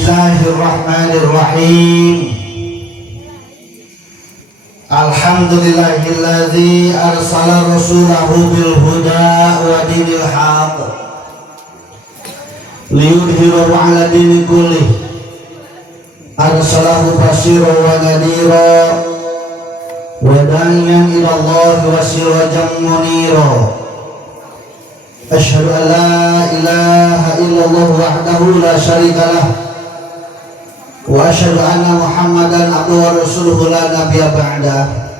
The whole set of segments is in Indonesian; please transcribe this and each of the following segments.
Bismillahirrahmanirrahim. Alhamdulillahilladzi arsala rasulahu bil huda wa dinil haq liyudhhirahu 'ala dini kullih. Arsalahu basyiran wa nadhira wa da'iyan ila Allah wa sirajan munira. Asyhadu an la ilaha illallah wahdahu la syarika lah wa asyhadu anna Muhammadan abduhu wa rasuluhu la nabiyya ba'da.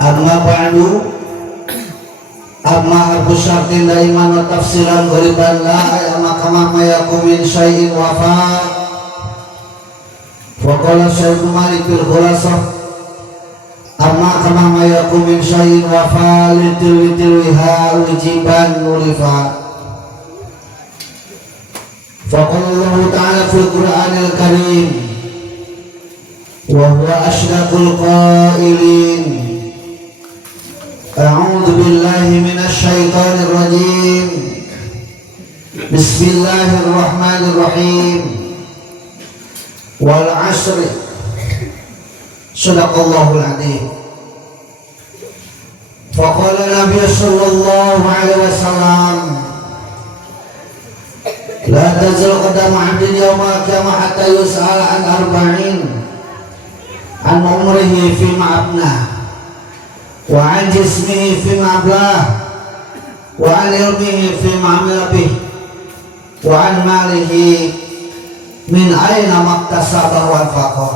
Amma ba'du, amma harfu syartin daiman wa tafsiran ghaliban la ayama kama yakum min syai'in wafa. Wa qala Syekh Malik fil Khulasah, amma kama yakum min syai'in wafa litilwiha ujiban nulifa. فقال الله تعالى في القرآن الكريم وهو أشرف القائلين أعوذ بالله من الشيطان الرجيم بسم الله الرحمن الرحيم والعصر صدق الله العظيم. فقال النبي صلى الله عليه وسلم لا تزل قدم عبد يوم القيامة حتى يسأل عن 40 عن عمره فيما أفناه وعن جسمه فيما أبلاه وعن علمه فيما عمل به وعن ماله من أين ما اكتسبه وأنفقه.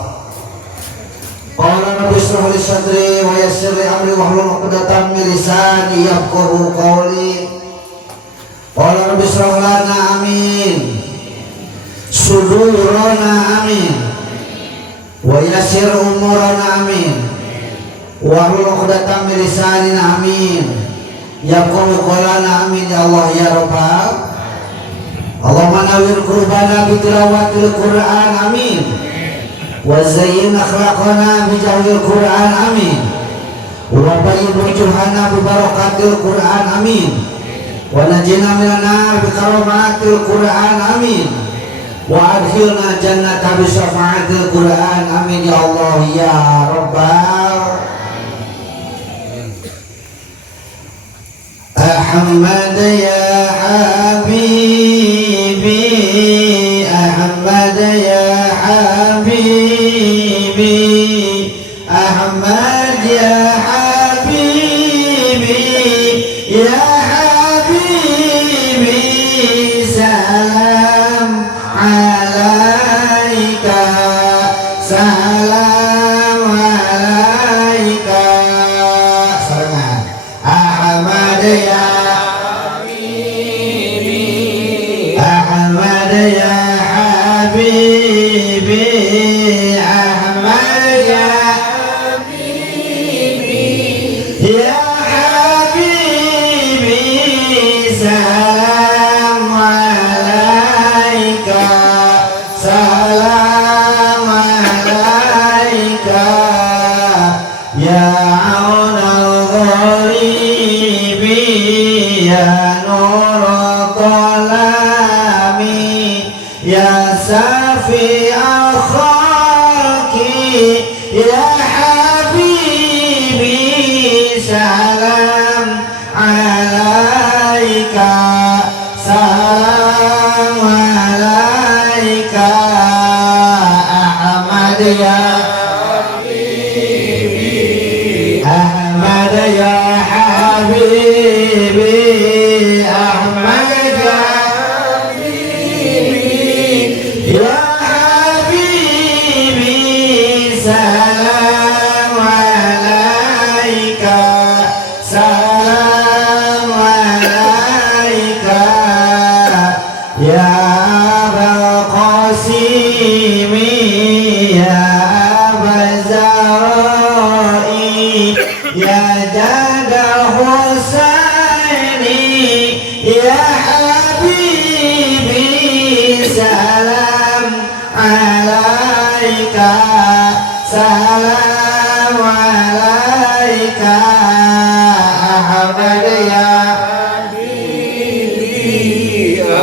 قال النبي اشرح لي صدري ويسر لي أمري واحلل عقدة من لساني يفقهوا قولي. Qala rabbi shrah lana amin sudurana amin wa yassir umurana amin wa hlul 'uqdatam min lisanina amin yaqulu qawlana amin ya Allah ya rabbal. Allahumma nawwir qulubana bi tilawatil Qur'an amin wa zayyin akhlaqana bi jawil Qur'an amin wa bayyin wujuhana bi barakatil Qur'an amin wa najina minan nar bi karamatil Qur'an amin wa adkhilna jannata bi syafa'atil Qur'an amin ya Allah ya rabbal. Ahmad ya habibi Ahmad ya habibi Ahmad ya habibi ya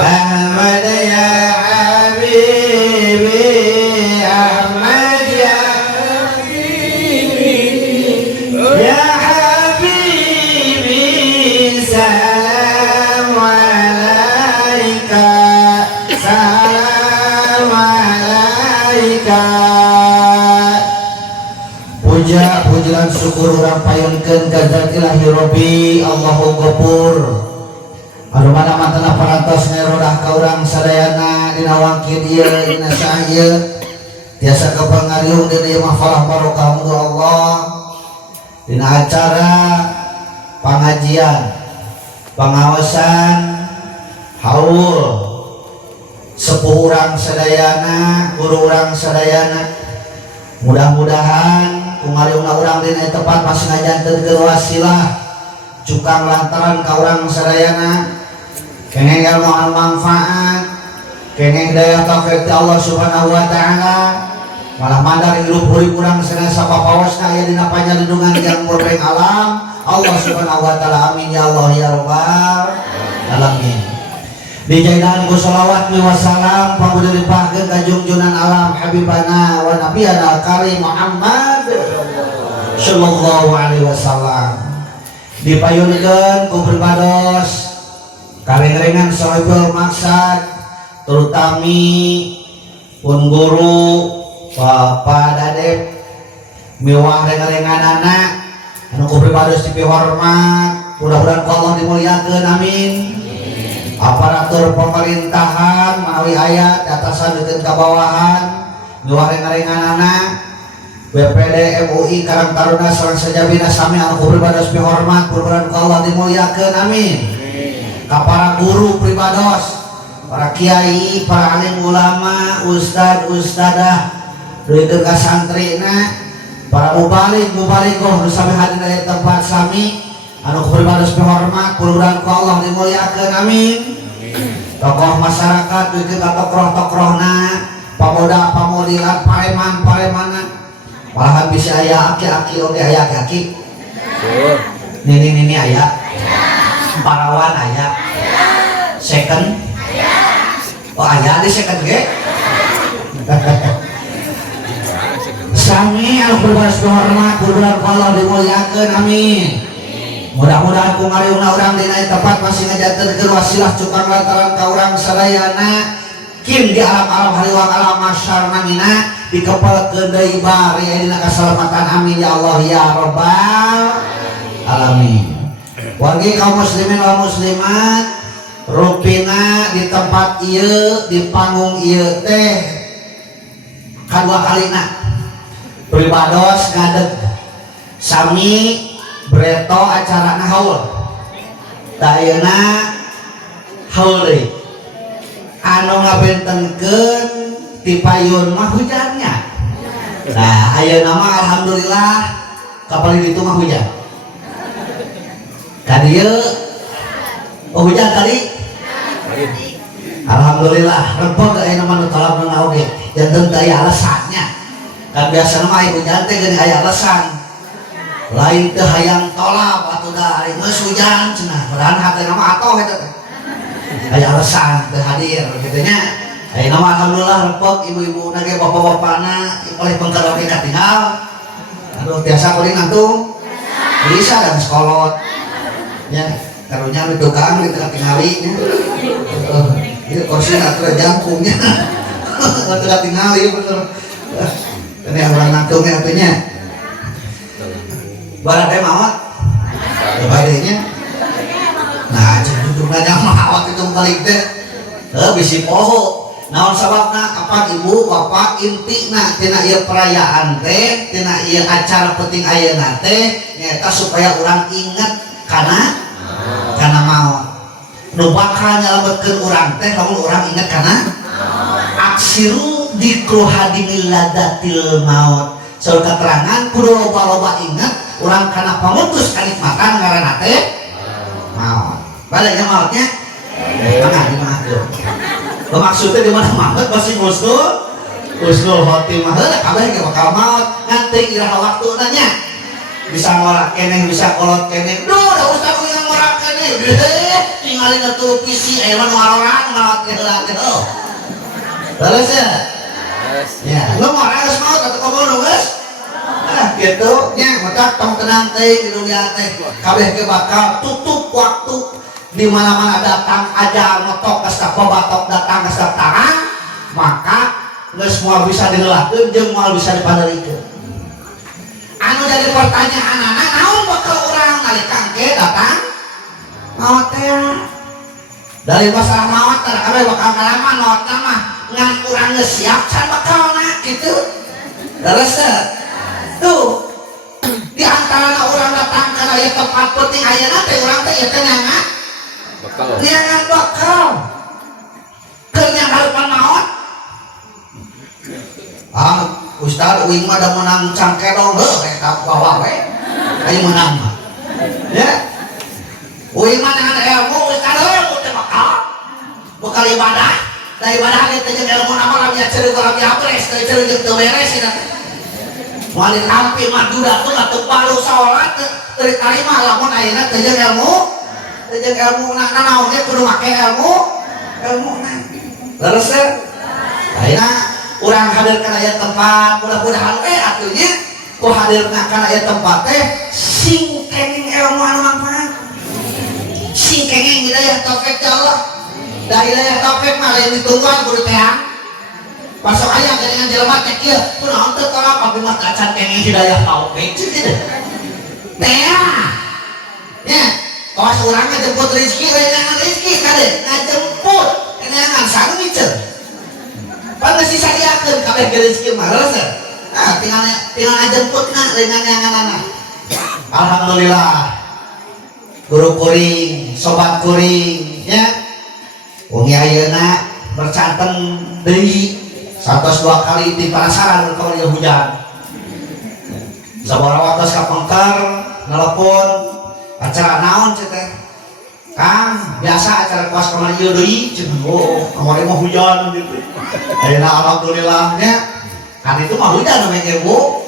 Ahmad ya Habib rabbika. Puja pujian syukur urang payunkeun ka zat ilahi Rabbi Allahu Ghafur. Anu mana mantena parantos ngerodah ka urang sadayana dina wangkid ieu dina saah ieu tiasa kapangariung dina ieu mahfalah barokah muga Allah dina acara pangajian pangaosan haul sepuh urang sadayana guru urang sadayana mudah-mudahan kungariungna urang dina tempat masih ngajanteun keur wasilah cukang lantaran ka urang sadayana kenging ilmu anu manfaat kenging daya taufik ti Allah Subhanahu wa taala malah mandar hirup urip urang sadaya sapapawasna aya dina panyalindungan yang murbeng alam Allah Subhanahu wa taala. Amin ya Allah ya rabbal alamin. Dijaidan ku sholawat wa salam pangudulipahkeun ka junjunan alam habibana wa nabiyana karim Muhammad sallallahu alaihi wasallam. Dipayunkeun ku pribados karengan sahibul maksad terutami pun guru Bapak Dadep miwah rengan anak anu ku pribados dipihormat mudah-mudahan Allah dimuliakeun amin. Aparatur pemerintahan menawi ayat atasan deukeut ka bawahan miwah rengan-renganana BPD MUI Karang Taruna sareng sajabina sami anu ku pribados pihormat mudah-mudahan Allah dimuliakeun amin. Ka para guru pribados para kiai para alim ulama ustad ustadah deukeut ka santrina para mubalik mubalighah nu sami hadir di tempat sami anu pribados pihormat mudah-mudahan Allah dimuliakeun amin. Tokoh masyarakat deukeut ka tokoh-tokohna pamoda pamudilan pareman-paremana malahan bisa aya aki-aki oge aya aki-aki nini aya parawan aya second oh aya di second ge sami anu pribados pihormat mudah-mudahan Allah dimuliakeun amin. Mudah-mudahan kungariungna urang dina tempat masih ngajanteun keur wasilah cukang lantaran ka urang sadayana kin di alam-alam hariwang alam masyar namina dikepelkeun deui bari dina kasalamatan amin ya Allah ya rabbal alamin. Wargi kaum muslimin wal muslimat rupina di tempat ieu di panggung ieu teh kadua kalina pribados ngadeg sami Breto acara haul dayana haul deui anu ngabentenkeun ti payun mah hujannya. Nah ayeuna mah alhamdulillah kapal itu mah hujan ka dieu oh hujan kali alhamdulillah rempog ayeuna mah nu talabna oge janten teu aya alasannya kan biasana mah hujan teh geus aya alasan lain teh hayang tolak atuh da geus hujan cenah padahal hatena mah atoh eta teh aya alasan teu hadir kitu nya. Ayeuna mah alhamdulillah rempeg ibu-ibu ge bapak-bapana oleh pengkara ge katinggal aduh tiasa kuring antum bisa dan sekolot nya karunya nu tukang di tengah tingali nya ieu kursi atuh jangkungnya atuh tingali bener ini urang nantung nya atuh nya barang teh mawat badenya nah duduk nanya mawat itu balik teh bisi poho naon sababna kapan ibu bapak intina tina ieu perayaan teh tina ieu acara penting ayeuna teh nyaeta supaya urang inget kana maot nu bakal nyalametkeun urang teh lamun urang inget kana aksiru dikru hadimil ladatil maut saur keterangan kudu loba-loba inget urang kana pamutus kanikmatan ngaranna teh maot. Baliknya maotnya mana di mana tuh? Maksudnya di mana maot pasti husnul khotimah. Kabeh ge bakal maot nganti iraha waktuna nya. Bisa ngorak keneh bisa kolot keneh. Duh, da ustaz yang ngorak keneh. Tinggalin atuh pisi aya mah ngaroran maot ge heula teh. Terus ya? Ya, lu ngorak geus maot atuh komo geus? Gitu nya mata tong tenang teh di dunia teh kabeh ge bakal tutup waktu di mana-mana datang aja motok kas batok datang kas tangan maka geus moal bisa diheulakeun jeung moal bisa dipanderikeun. Anu jadi pertanyaan anak naon bakal urang nalika engke datang maot teh dari masalah maot teh kabeh bakal ngalaman maot mah ngan urang geus siap can bakalna kitu. Terus tuh di antara urang datang kana ieu tempat penting ayeuna teh urang teh ieu teh nyangat bakal nyangat bakal keur nyang hareupan maot. Ustad uing mah da menang cangkedong heuh eta bawa we aya menang mah ya uing mah dengan ilmu ustad heuh teh bakal ibadah da ibadah ge teh jeung ilmu nama lam ya ceureuh lam ya apres teh ceureuh jeung teu beres cenah moal ditampi mah duda tuh atuh palu salat teu ditarima lamun ayeuna teh jeung ilmu naon ge kudu make ilmu terus ayeuna urang hadir kana aya tempat mudah-mudahan atunya ku hadirna kana aya tempat teh sing kenging ilmu anu manfaat sing kenging hidayah taufik ti Allah da hidayah taufik mah lain ditungguan kudu teang pasok aya dengan jelema teh kieu kunaon teu tolak abdi mah acan kenging hidayah taufik kitu teang nya kawas urang ngajemput rezeki lain rezeki kade ngajemput kenangan sareng miceu pan geus disadiakeun kabeh rezeki mah reuseut. Tinggal ngajemputna dengan nyanganana. Alhamdulillah. Guru kuring, sobat kuring nya. Wong ayeuna bercanten deui 102 kali di parasaran kalau dia hujan. Sabaraha watos kapengker nelpon acara naon teh. Kang, biasa acara kuas kamari ieu deui cenah. Oh, kamari mah hujan gitu. Ayeuna alhamdulillahnya kan itu mah hujan namanya Bu.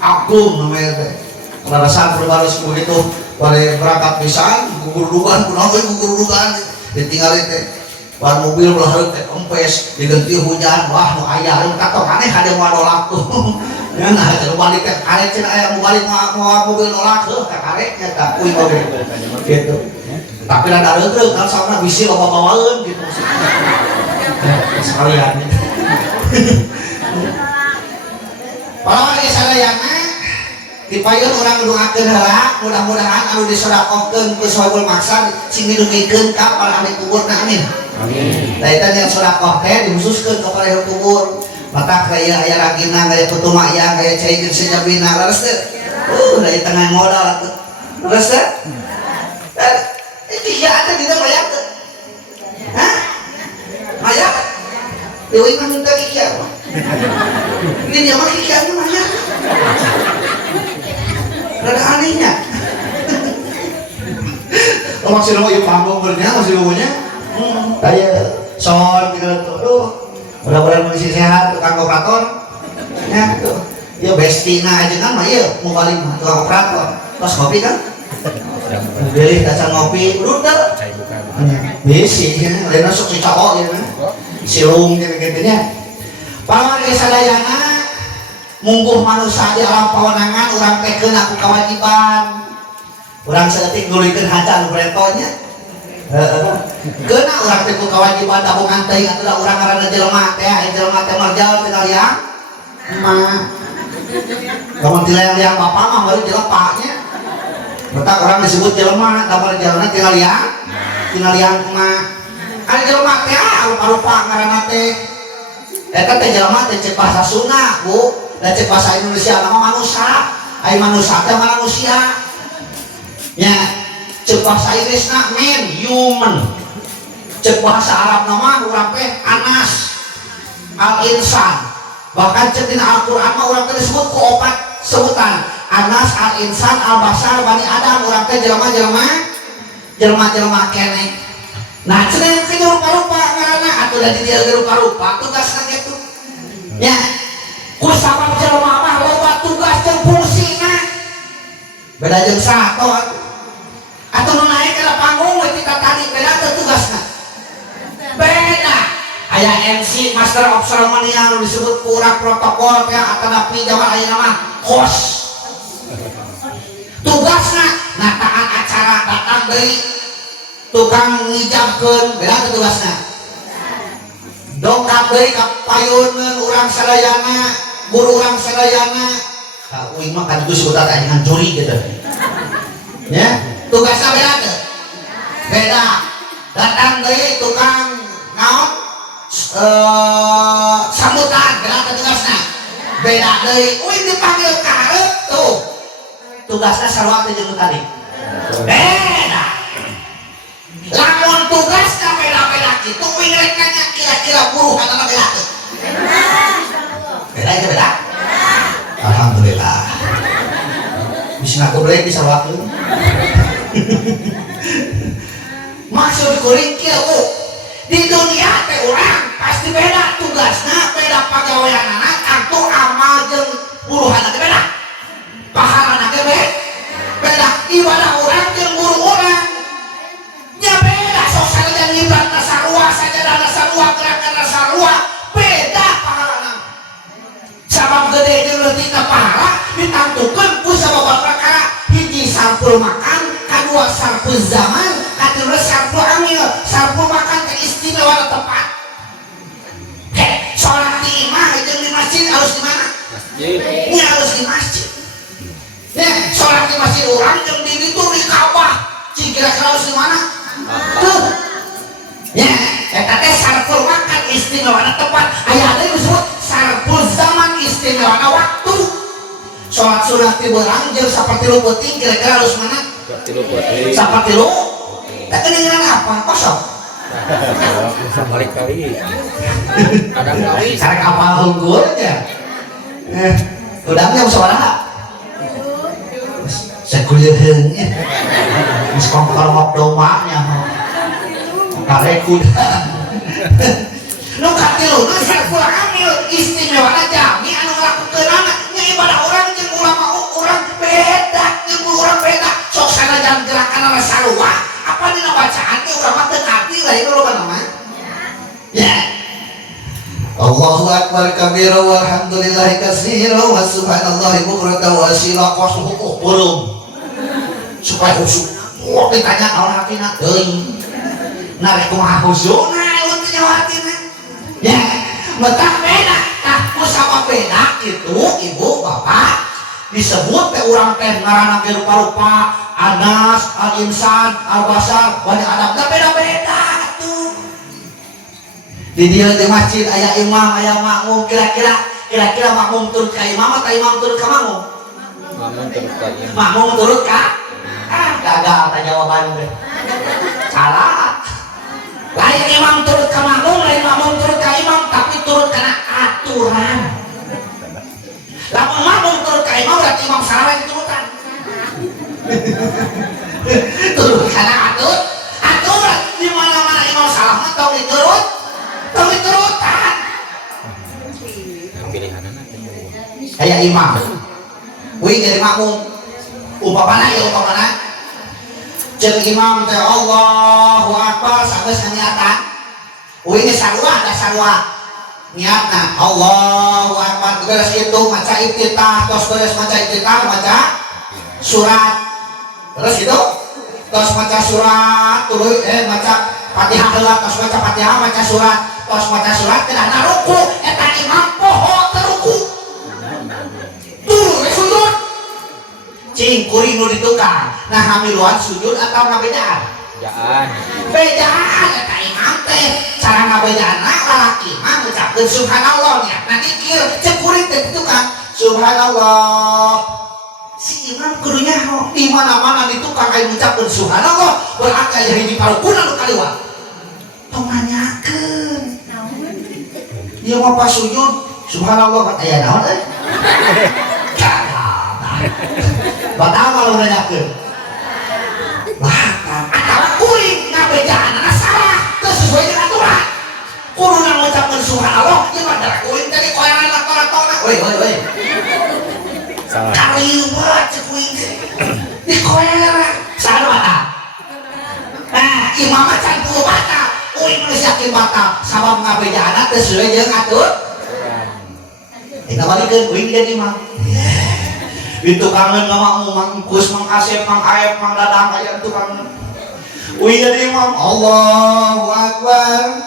Agung namanya teh. Karena dasar perbaris begitu pada berangkat pisan gugur-gugan kunaon we gugur-gugan ditinggali teh. Ban mobil belah hareup teh kempes diganti hujan. Wah, nu aya nu katok aneh hade moal nolak tuh. Ya nah cenah balik teh karek cenah aya balik moal mobil nolak heuh teh karek nya tah kuy mobil. Gitu. Tapi rada regreg kan sauna bisi loba bawaeun gitu sekalian para geus sadayana dipayun urang ndugakeun heula mudah-mudahan anu disedekahkeun ku sahibul maksad sing didugikeun ka para ahli kuburna amin amin da eta nya sedekah teh dihususkeun ka para ahli kubur mata kaya aya ragina aya putu mayang aya cai jeung sejabina leres teh da eta ngan modal leres teh iya ada di dalam mayat, hah? Mayat? Dewi kan minta kikian, ini dia mah kikiannya mayat. Ada anehnya. Oh maksudnya mau ibu panggung bernya, masih ngomongnya? Kayak son gitu tuh, mudah-mudahan masih sehat, tukang operator, ya tuh, ya bestina aja kan, mah iya mau balik tukang operator, pas kopi kan? Beli kacang ngopi, udah bisi, lain masuk si cowok ya kan, silung gitu-gitunya. Paman sadayana, mungguh manusia di alam pawenangan, orang teken aku kewajiban, orang seetik nulikeun haja anu bretonya. Kena orang teku kewajiban tabungan teh atuh urang ngaranna jelema teh, jelema teh marjal tinggal liang, emak. Lamun tilayang bapak mah baru jelema paknya. Betak orang disebut jelema, damar jelema tinggal liang emak. Ari jelema teh rupa-rupa ngaranna teh. Eta teh jelema teh cek bahasa Sunda, Bu. Da cek bahasa Indonesia nama manusia. Ai manusia teh manusia. Nya cek bahasa Inggrisna man, human. Cek bahasa Arab nama urang teh anas, al-insan. Bahkan cek dina Al-Qur'an mah urang teh disebut ku opat sebutan. Anas, al-insan, al-basar, bani adam, orang teh jelema kene. Nah, cenah ke rupa-rupa ngaranna atuh da di dieu rupa-rupa tugasna kitu. Nya, ku sabab jelema mah loba tugas jeung fungsina. Beda jeung sato atuh. Atuh nu naik kana panggung we tika tadi beda teh tugasna. Beda. Aya MC Master of Ceremonial disebut kurang protokol teh atanapi zaman ayeuna mah host. Tugasna nataan acara datang dari tukang ngijabkeun beda tugasna dongkap deui ka payeuneun urang sadayana, guru urang sadayana. Ka uing mah kan geus udah anjingan juri gitu. Ya, tugasna beda teu? Beda. Datang deui tukang naon? Sambutan, beda teu tugasna? Beda deui. Uing dipanggil karep tuh. Tugasna sarua teh jeung tadi. Beda. Lamun tugasna beda-beda kitu uing rek nanya kira-kira buruhanna beda teu? Beda. Beda. Alhamdulillah. Bisa ngobrol bisa waktu. Maksud kuring kieu di dunia teh urang pasti beda tugasna, beda pagaweanana, kantor amal jeung buruhanna teh beda. Pahalana teh beda. Ibadah urang jeung guru urang nya beda. Sok sanajan ngiblatna sarua, sajadahna sarua, gerakanna sarua, beda pahalana. Sabab gede jeung leutikna pahala ditantukeun ku sabab perkara hiji sarpul makan, kadua sarpul zaman, katilu sarpul amil. Sarpul makan teh istimewa tempat. Salat di imah jeung di masjid harus di mana? Masjid. Nya harus di masjid. Salat di masjid urang jeung di ditu di Ka'bah. Kira-kira harus di mana? Tuh. Ya, eta teh sarpul makan istimewa tempat. Aya deui disebut sarpul zaman istimewa waktu. Sholat sunat ti beurang jeung sapertilu peuting kira-kira harus mana? Sapertilu. Da keningan apa? Kosong. Balik kali. Kadang kali. Karek apal unggul nya. Udangnya musyawarah. Sakulieuheung nya. Geus kongkol ngop domanya. Karek kuda. Nu katiluna sarpul amil istimewana jami anu ngalakukeunana nya ibadah urang jeung ulama urang beda, jeung urang beda. Sok sanajan gerakanna sarua, apa dina bacaan teh urang mah teu ngarti lain loba mah. Ya. Allahu akbar kabira walhamdulillahi katsira wa subhanallahi bukratan wa asila qasbuh belum. Supaya usuk. Oh, ditanya naon hakina teuing. Narek kumaha huzuna ulun teh nyawatina. Ya, betah beda. Nah, kusama beda itu ibu bapak disebut teh urang teh ngaranna ge rupa-rupa Anas, Al-Insan, Al-Basar, Bani Adam. Da beda-beda tuh. Di dieu di masjid aya imam, aya makmum, kira-kira makmum turut ka imam atau imam turut ka makmum? Makmum turut ka imam. Makmum turut ka? Gagal teh jawaban teh. Salah. Lain imam turut ka makmum, lain makmum turut ka imam, tapi turut karena aturan. Lamun makmum turut ka imam berarti imam salah yang turutan. Turut karena aturan. Di mana-mana imam salah mah tong diturutan. Pilihanana teh. Aya imam. Uing jadi makmum. Umpamana jeung imam teh Allahu Akbar sageus niatan. Uing ge sarua ada sarua. Niatna Allahu Akbar beres itu maca iftitah, tos beres maca iftitah maca surat. Terus itu tos maca surat tuluy maca Fatihah heula, tos maca Fatihah maca surat, tos maca surat kedah ruku eta imam poho teu ruku. Tuh sujud. Cing kuring nu ditukang nah hamiluan sujud atau ngabedaan? Bedaan eta imam teh cara ngabedaanna lalaki mah ngucapkeun subhanallah nya nanti kieu cek kuring teh ditukang subhanallah si imam kudunya di mana-mana ditukang aya ngucapkeun subhanallah berarti aya hiji parukuna nu kaliwat tong nanyakeun ieu mah pas sujud subhanallah aya naon euy batal kalau nanyakeun lah atawa kuring ngabedaanna salah teu sesuai dengan aturan kuduna ngucapkeun subhanallah ieu mah da kuring tadi koyangan lato-latona woi salah kaliwat cek kuring di koyangan saha batal nah imam mah can kudu batal kuring geus yakin batal sabab ngabedaanna teu sesuai jeung aturan eta balikeun kuring jadi imam itu kangen sama mangkus, mangkasep, mangkaep, mangdadang kayak itu kangen. Wih jadi imam Allahu Akbar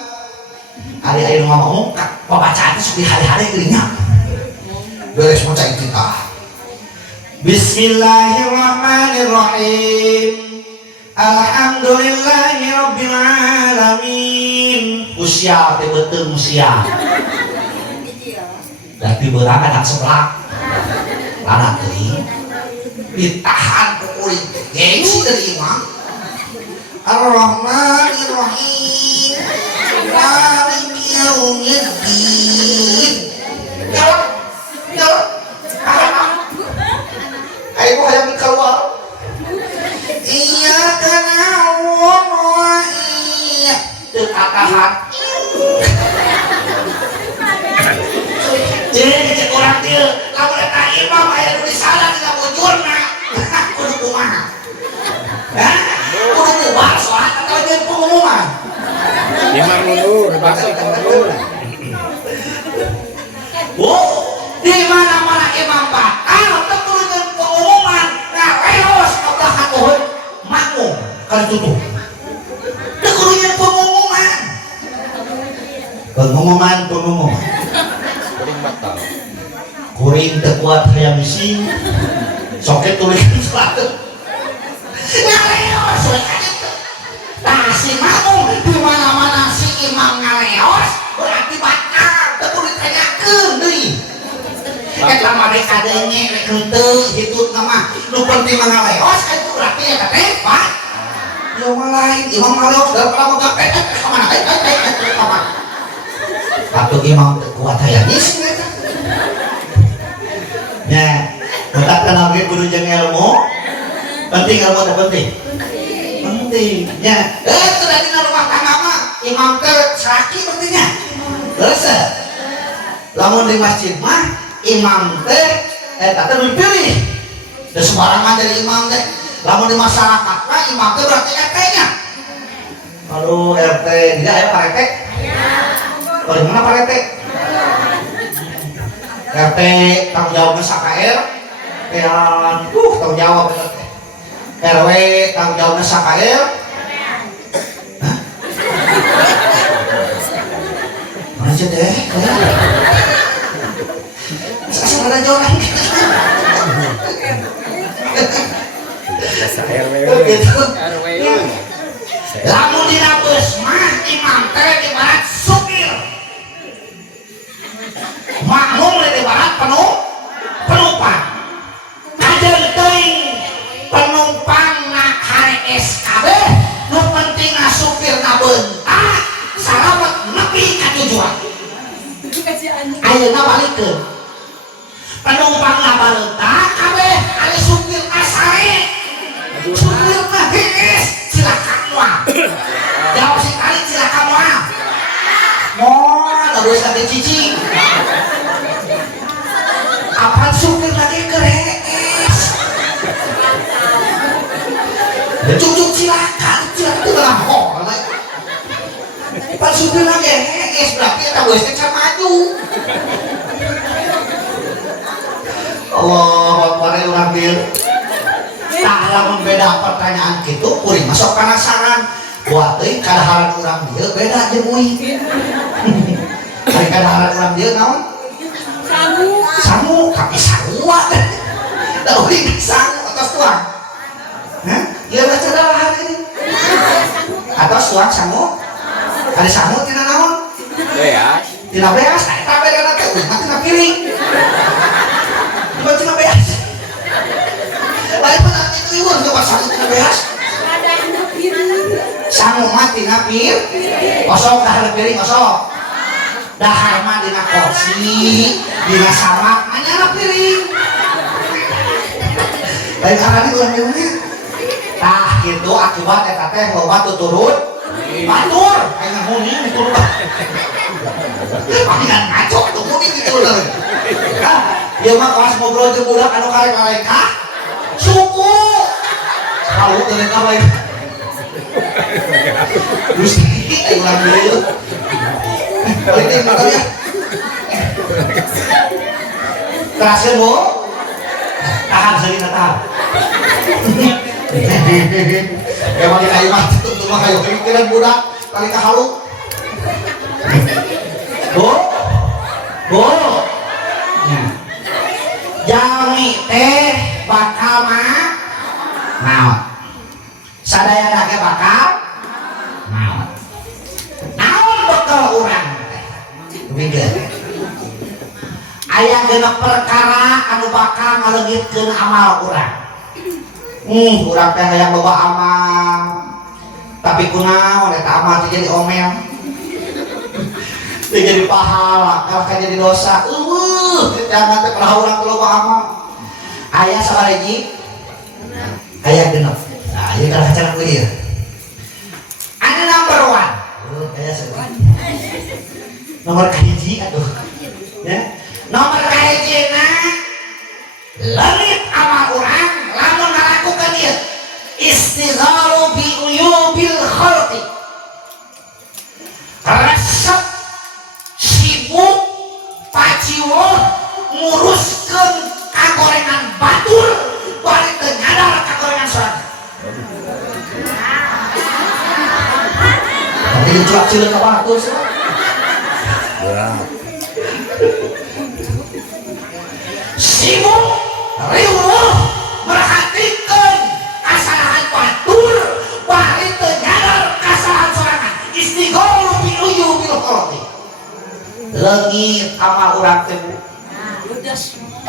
Hari ayo ngomong pembacaan itu seperti hari-hari gerinya. Beres maca kita. Bismillahirrahmanirrahim. Alhamdulillahirabbil alamin. Usia teh beuteung usia. Dati beurang anak sebelah. Lana teuing. Ditahan ku kuring gengsi dari imam. Ar-Rahmanir-Rahim. Maliki yaumiddin. Ayo hayang keluar. Iyyaka na'budu wa iyyaka nasta'in. Cek urang dieu, lamun eta imam aya nu disalah dina bujurna. Kudu kumaha? Hah? Kudu bubar salat atau jeung pengumuman? Imam mundur, bakal mundur. Di mana-mana imam batal teu jeung pengumuman ngareos kablahan pohon makmum kana tutup. Teu kudu jeung pengumuman. Pengumuman. Kuring batal. Kuring teu kuat hayang misi. Soket tuliskeun salat. Ngareos we kitu. Tah si makmum di mana-mana si imam ngareos berarti batal. Teu kudu ditanyakeun deui. Eta mah rek kadenge rek henteu hitutna mah nu penting mah ngaleos itu berarti eta teh Pak. Ya mah lain imam ngaleos daripada mah ka mana ka mana. Atuh imam teu kuat hayang ngisi eta. Nya, otak kana ge kudu jeung ilmu. Penting ilmu teh penting. Penting. Nya, sudah dina rumah tangga mah imam teh sakit pentingnya. Terus lamun di masjid mah imam teh eta teh dipilih. Da sembarangan jadi imam teh. Lamun di masyarakat mah imam teh berarti RT-nya. Aduh, RT, tidak aya Pak RT? Aya. Oh, di mana Pak RT? RT tanggung jawabnya SKR. Tanggung jawab bener teh. RW tanggung jawabnya SKR. Hah? Mana aja deh? Asal ada orang gitu. Lamun dina beus mah imam teh ibarat supir. Makmum teh ibarat penumpang. Ajeun teuing penumpangna harees kabeh, nu pentingna supirna beuntak salamet nepi ka tujuan. Ayeuna balikeun. Penumpangna bareuntak kabeh ari supirna sae. Supirna hees silakan moal. Jauh sekali silakan moal. Moal terus lagi cicing. Apa supir lagi kerees? Ya cucuk silakan itu dalam hall. Pak supir lagi hees berarti eta geus teh maju. Allah Akbar urang dieu. Tah lamun beda pertanyaan kitu kuring masuk penasaran. Buat teuing kadaharan urang dieu beda jeung uing. Ari kadaharan urang dieu naon? Sangu, tapi sarua. Da uing sangu atas tuang. Hah? Ieu baca dahar ini. Atas tuang sangu. Ari sangu tina naon? Beas. Tina beas, eta bedana teh uing mah tina piring. Bukan tina beas. Lain mah itu ieu teu sangu tina beas. Sangu mah tina piring. Kosong dahar piring kosong. Dahar mah dina kursi, dina samak, anyana piring. Lain karana urang dieu mah. Tah kitu akibat eta teh loba tuturut batur, aya muni diturut. Pangan ngaco tuh muni diturut. Hah, ieu mah kelas ngobrol jeung budak anu karek-karek kah? Suku. Kalau teu ka bae. Gusti, aya urang dieu. Balik deh motor ya. Terakhir bu, tahan sedikit tahan. Emang kayu mati tuh mah kayu pikiran budak kali kahalu. Bu nya jami teh bakal mah naon sadaya dake bakal naon naon bekal urang begitu aya genep perkara anu bakal ngaleungitkeun amal urang urang teh hayang loba amal tapi kunaon eta amal teh jadi omel teh jadi pahala kalau jadi dosa jangan teh pernah urang teh loba amal aya sabaraji aya genep nah ieu kana hacara ku ieu anu number 1 aya sabaraji nomor kahiji atuh ya nomor kahijina leungit amal urang lamun ngalakukeun ieu istighalu bi uyubil khalqi resep sibuk paciweuh nguruskeun kagorengan batur bari teu nyadar kagorengan sorangan tapi dicuak cileuk ka batur sibuk riweuh merhatikeun kasalahan batur bari teu nyadar kasalahan sorangan istighalu bi uyubil khalqi leungit amal urang teh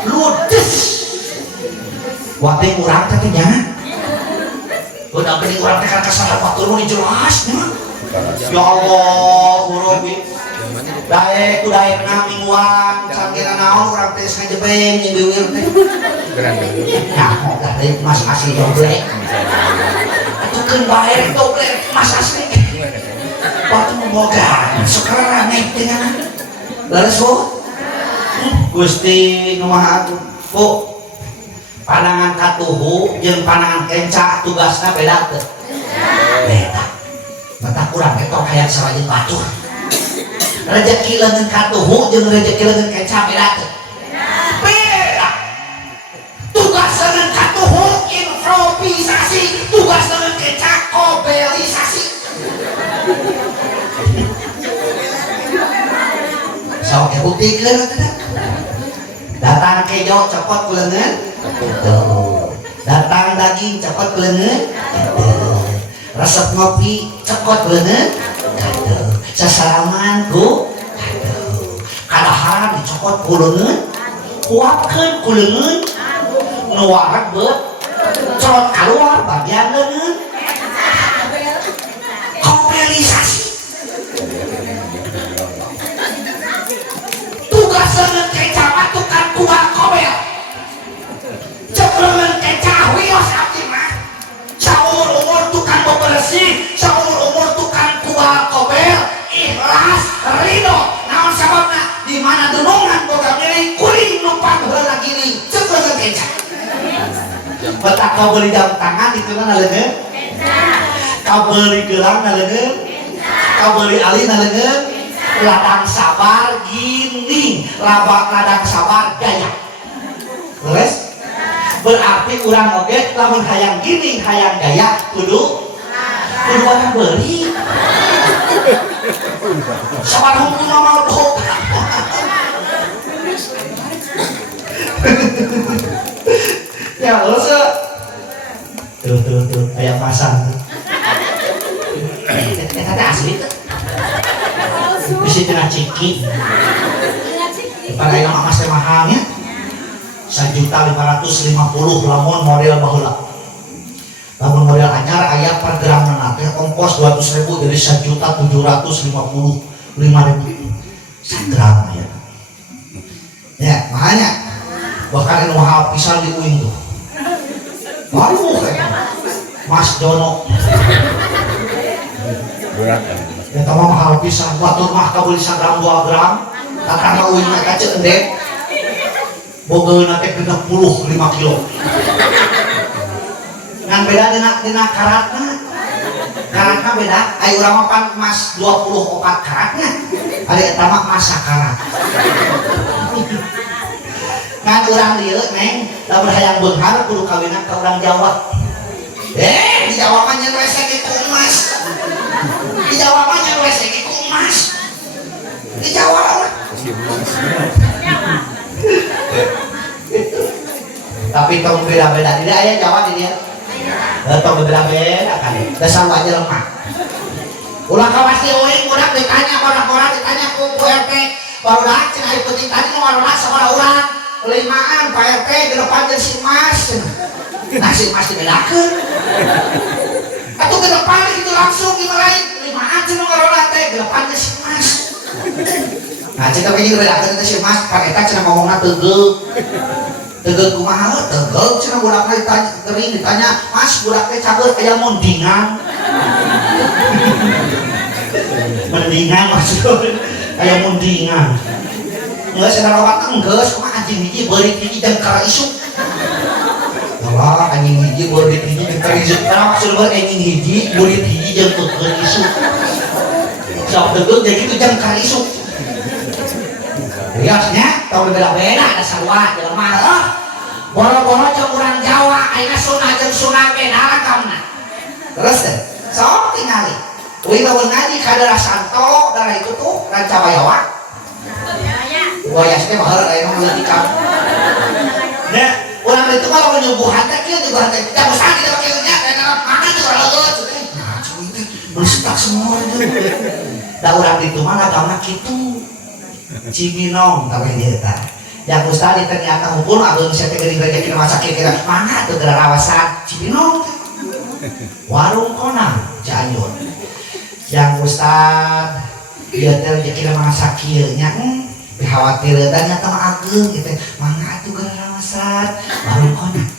ludes wate urang teh nya udah geuning urang teh kana kasalahan batur nu jelasnya ya Allah Rabbi daek ku daekna mingguan canggina naon urang teh ngajebeng nyibiwir teh nah da deui mas asli doblek atukeun bae doblek mas asli waktu boga sekarang nih dengan leres bu Gusti nu Maha Agung bu pandangan katuhu jeung pandangan kenca tugasna beda teu beda mata kurang eta hayang sarajeng batur rezeki leungeun katuhu jeung rezeki leungeun kenca beda teu beda tugas leungeun katuhu improvisasi tugas leungeun kenca kobelisasi sok buktiikeun atuh datang kejo copot ku leungeun datang daging copot ku leungeun resep ngopi copot ku leungeun sasalaman ku kadaharan dicopot ku leungeun kuapkeun ku leungeun nu wareg beut corot kaluar bagian leungeun kopelisasi tugas leungeun kenca mah tukang kuat kobel cek leungeun kenca wios abdi mah saumur-umur tukang bebersih saumur-umur tukang kuat kobel ikhlas ridho naon sababna di mana denungan boga milih kuring numpang heula gini cek leungeun kenca betak kau beli jam tangan itu na leungeun kau beli gelang na leungeun kau beli alih na leungeun ladang sabar gini ladang sabar gaya leres berarti urang oge lamun hayang gini hayang gaya kudu ana beli sabar hukum mau doh ya terus tuh kayak pasang eta asli tuh bisa cenah ciki pada enak emas teh mahalnya 1.550.000 lamun model baheula lamun model anyar aya per gram teh ongkos 200.000 jadi 1.750.000 gram ya makanya bahkan anu mahal pisan di uing tuh waduh Mas Jono eta mah mahal pisan batur mah kabeli 1 gram 2 gram kakang mah uing mah kaceuk endek bogeuna teh 65 kilo ngan beda dina karatna beda aya urang mah pan emas 24 karatnya ari eta mah emas sakarat ngan urang dieu neng lamun hayang beunghar kudu kawinna ka urang Jawa di Jawa mah nyen wese ge ku emas di Jawa mah nyen wese ge ku emas di Jawa lah. Tapi tong beda-beda tidak aya Jawa di dia. Tong beda-beda kan. Dasar aja lemah. Ulah kawasi euing urang ditanya orang-orang ditanya ku RT baru dah cenah ieu penting tadi nu warna sakola urang limaan Pak RT di depan jeung si Mas. Nah si Mas dibedakeun. Atuh ke depan gitu langsung dimarahin limaan cenah warna teh di depan jeung si Mas. Nah cenah ge dibedakeun teh si Mas Pak eta cenah ngomongna teugeuh. Teugeuh kumaha? Teugeuh cenah budak ditanya gering ditanya, "Mas, budak teh cager aya mundingan." Mendingan maksudnya aya mundingan. Enggak sadarawat enggeus kumaha anjing hiji beurit hiji jeung kara isuk. Allah anjing hiji beurit hiji jeung kara isuk. Karena maksud beurit anjing hiji beurit hiji jeung kara isuk. Sok teugeuh jadi kitu jeung kara isuk. Riosnya tong beda-beda ada sarua jelema heuh. Boro-boro jeung urang Jawa ayeuna sunah jeung sunah beda rakamna. Terus teh sok tingali. Uy bawa ngaji kadara santo darah itu tuh ranca bayawa. Buaya sih bahar ayeuna meuleut ikam. Nah, urang itu kalau menyubuhan teh kieu nyubuhan teh da bosan di kieu nya kana makan tuh leut. Nah, cuy teh berstak semua itu. Da urang itu mah agama kitu. Cibinong tapi dia eta. Yang ustaz ternyata hukum ageung sia teh geuning gereja kieu masak kieu mangga teu gara rawasan Cibinong. Warung Konang Cianjur. Yang ustaz dia teh kira masak kieu nya khawatir tanya tama ageung gitu mangga atuh gara rawasan warung Konang.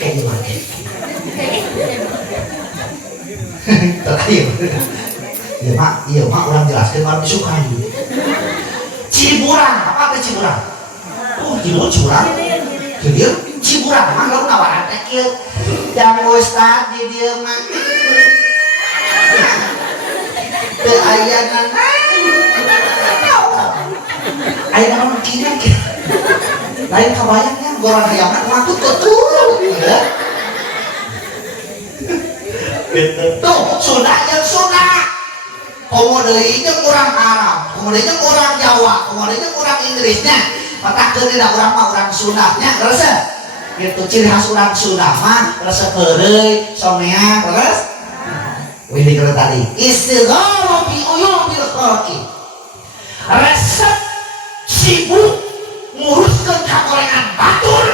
Kayak gimana kayak iya mak orang jelaskan baru disukai. Ciburang, apa itu Ciburang? Ciburang. Jadi Ciburang mah lalu nawaran teh kieu. Yang ustaz di dieu mah. Teu aya nana. Aya naon kieu ge. Lain kabayangnya goran hayangna kumaha tutul. Gitu. Tuh, sunah jeung sunah. Komo deui jeung urang Arab, komo deui jeung urang Jawa, komo deui jeung urang Inggrisnya. Patakeun da urang mah urang Sundanya, resep. Gitu ciri khas urang Sunda mah resep heureuy, somea, terus. Wih dikira tadi, istigharu bi uyubil khalqi. Resep sibuk nguruskeun kagorengan batur.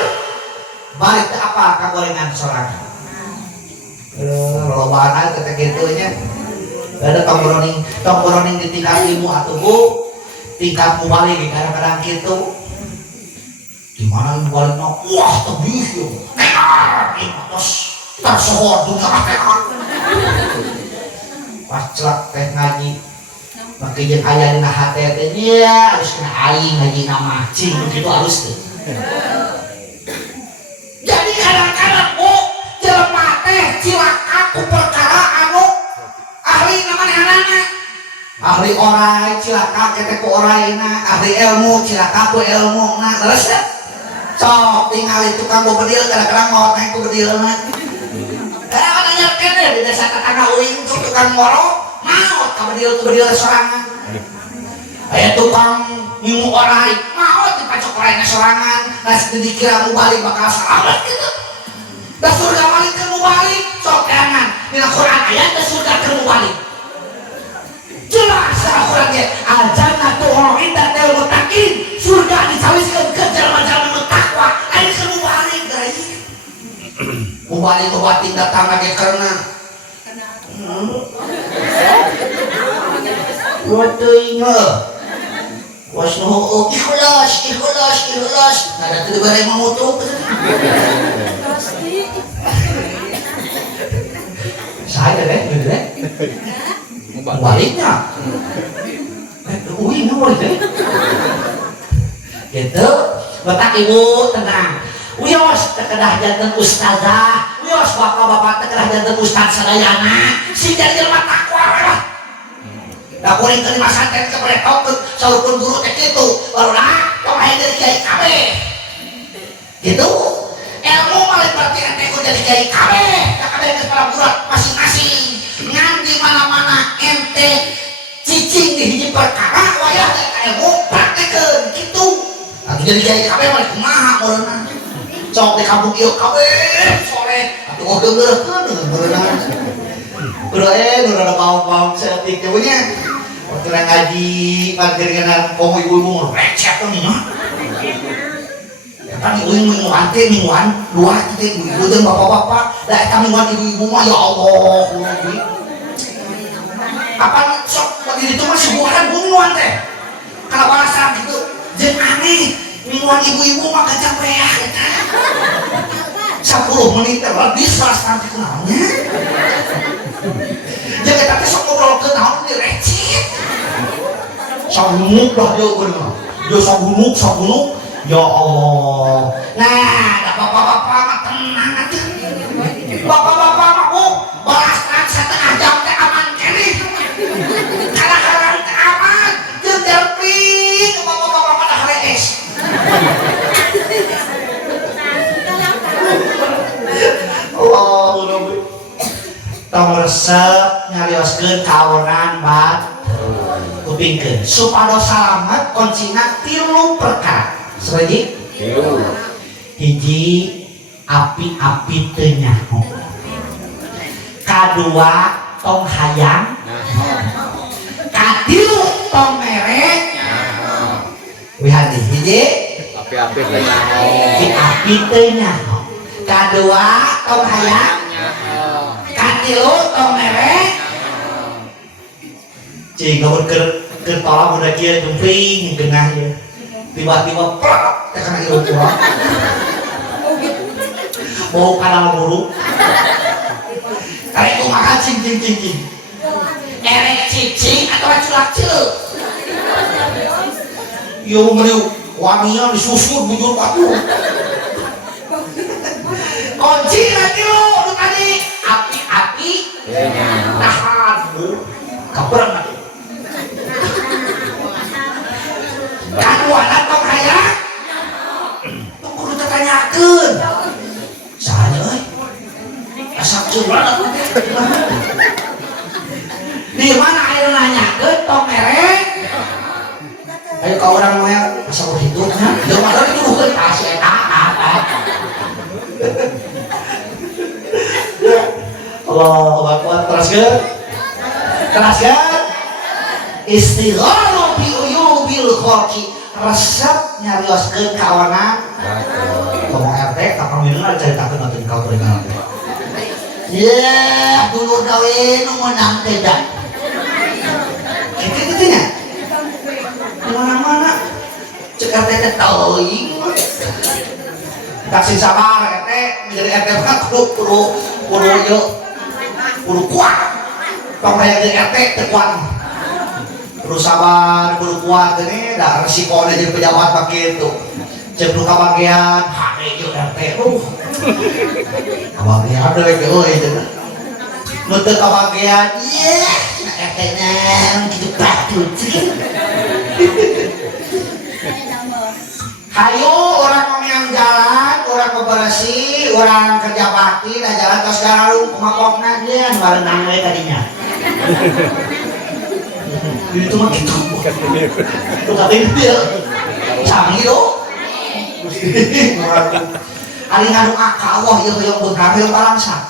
Balik teh apa kagorengan sorangan? Lolobana teh kitu nya. Ada tongkroning di tingkat ilmu atau bu tingkat mubalik kadang-kadang gitu gimana mubaliknya wah tebih yo terus tersohor dunia akhirat pas celak teh ngaji makanya aya dina hate teh nya harus kena aing ngaji nama cing begitu harus tuh. Jadi kadang-kadang bu jelema teh cilaka ku perkara anu ahli namanya anana ahli orai cilaka ketek ku oraina ahli ilmu cilaka ku ilmu nah terus ya sok tinggal itu tukang bedil kadang-kadang mau naik ku bedilna kadang-kadang nyerken ya di desa tetangga uing tuh tukang ngorok maut ka bedil sorangan aya tukang nyimu orai maut dipacok oraina sorangan nah dikira mu balik bakal sahabat gitu da surga balik ke mu balik sok jangan dina Quran ayat da surga ke mu balik jelas Al-Quran ge al-jannatu uiddatil muttaqin surga dicawiskeun ke jalma-jalma nu takwa aya ke mu balik guys mu balik ke batin datang lagi karena Waduh wasnuhu ikhlas ada tuh bare memutuk saya deh baliknya ini boleh gitu batak ibu tenang wios terkedah jantan ustazah wios bapak-bapak terkedah jantan ustaz sadayana si jadi jelema takwa lah da kuring ke lima santet ke beretok saurpun guru teh kitu baru lah tong aya dari kiai kabeh gitu ilmu malah berarti ente ku jadi kiai kabeh da kabeh geus pada budak masing-masing ngan di mana-mana ente cicing di hiji perkara wayah ka ilmu praktekeun kitu. Atuh jadi kiai kabeh mah kumaha meureunna. Sok di kampung ieu kabeh sore atuh deungeurkeun meureunna. Kudu nu rada paom-paom saeutik teh nya. Waktu ngaji panjenengan komo ibu-ibu recet tuh nih mah. Kan mingguan teh mingguan dua teh ibu-ibu jeung bapak-bapak, da eta mingguan ibu-ibu mah ya Allah. Apa sok di ditu mah subuhan bunguan teh. Kalau balasan gitu jeung aneh mingguan ibu-ibu mah kecapean eta. 10 menit teh lebih balasan kitu naonnya. Jeung eta teh sok ngobrolkeun naon di recet. Sabunuk dah dia bener. Dia sabunuk. Ya Allah. Nah, ada bapak-bapak mah tenang aja. Bapak-bapak mah balas setengah jam teh aman kene. Kadang-kadang teh aman. Jeung derping bapak-bapak mah dah rees. Allahu Rabbi. Tong resep nyarioskeun kaonan bat. Kupingkeun supados salamet kuncina 3 perkara. Sebagai hiji api-api teu nyaho. Kadua tong hayang. Katilu tong merek. Wih hiji api-api teh nyaho. Api teu nyaho. Kadua tong hayang. Katilu tong merek. Cing gamun ke tolak udah kia jumping genah ya tiba-tiba plak tekan ieu tua mau kana buruk karek kumaha cing erek cicing atau culak ceuk ieu meuli wangian disusur bujur batu kunci lagi lu tadi api-api tahan kaperang lagi kaduana tong hayang tong kudu tanyakeun saha euy asa curang di mana aya nanyakeun tong merek ayo ka urang mah asa kitu nya jeung mah itu bukan tas eta apa Allahu akbar teruskeun istighalu bi uyubil khalqi resep nyarioskeun kaonan ngomong RT kapal minuna caritakeun atuh kau teuing ya dulu gawe nu meunang teh da kitu nya di mana-mana cek RT teh teuing tak sing sabar RT menjadi RT mah kudu kuat tong aya di RT teu kuat perlu sabar, perlu kuat ini dah resikonya jadi pejabat pakai itu cenderung kebagian hade itu RT kebagian deh itu nutup kebagian iya RT nya gitu patut hayo orang yang jalan orang bebersih orang kerja bakti dah jalan terus garung kumakokna dia barenang we tadinya itu mah gitu itu katanya dia canggih loh hari ngadu akal wah iya yang beunghang yang balangsa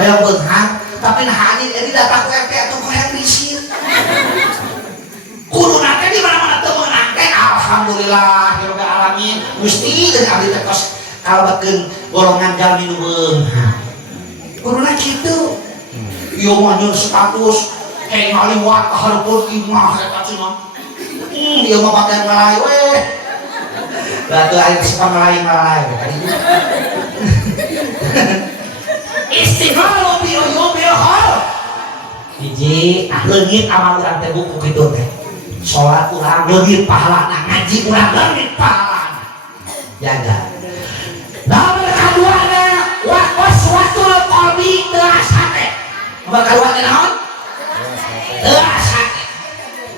yang beunghang tapi nah hadir jadi datang ke RT atau ke risir kudu nanti di mana-mana teu meunang teh alhamdulillah rabbil alamin gusti geus abdi teh kos kalabakeun golongan jalmi nu beunghang kuduna kitu ieu mah nyeur status kayak ngaliwat harupun imah eta cenah ieu mah bagian ngalai we batu air suka ngalai tadi istighalu bi uyubil khalq hiji leungit amal urang teh buku kitu teh salat urang leungit pahalana ngaji urang leungit pahalana jaga nomor kaduana wa waswasul qalbi teu asa teh nomor kaduana naon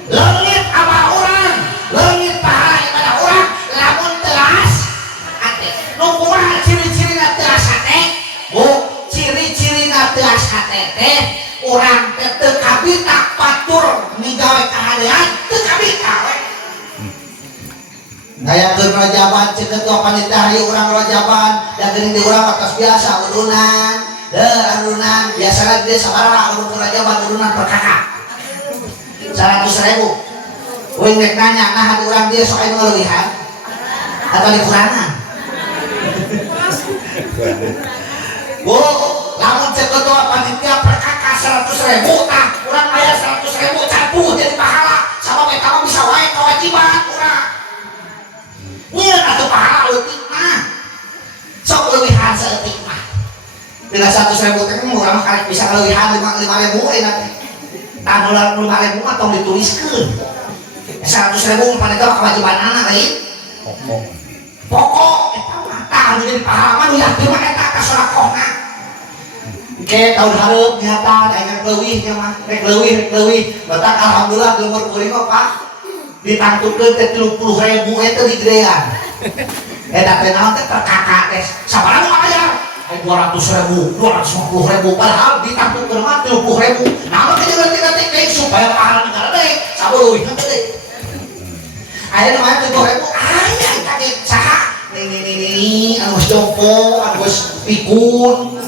leungit abah urang leungit pahala ibadah urang lamun teras ate nu kumaha ciri-cirina teu asa teh bu ciri-cirina teu asa teh urang teh teu kabitak batur migawe aya keur rojaban cek ketua panitia hayu urang rojaban da geuning di urang atas biasa urunan arunan biasana dia sabaraha lamun keur rojaban urunan per kakak 100.000 uing rek nanya nah di urang dia sok aya ngeulihan atau dikurangan Bu lamun cek ketua panitia per kakak 100.000 tah urang aya 100.000 campur jadi pahala sama mereka bisa wae kewajiban urang nyeun atuh pahala leutik mah sok leuwihan saeutik mah bila 100.000 teh urang mah karek bisa leuwihan 5.000 enak tah 5.000 mah tong dituliskeun 100.000 paneta kewajiban anak lain pokok eta mah tah jadi pahala mah nu yakin mah eta ka sedekahna ke tahun hareup niatan aya leuwih nya mah rek leuwih batak alhamdulillah umur kuring mah Pak ditangtukeun teh 30.000 eta di gedean eta teh naon teh per kakak teh sabaraha nu bayar aya 200.000 250.000 padahal ditangtukeun mah 30.000 namun kita nanti teh supaya pahala negara teh sabeueuh teh aya nu aya 30.000 aya eta ge saha nih anu geus jompo anu geus pikun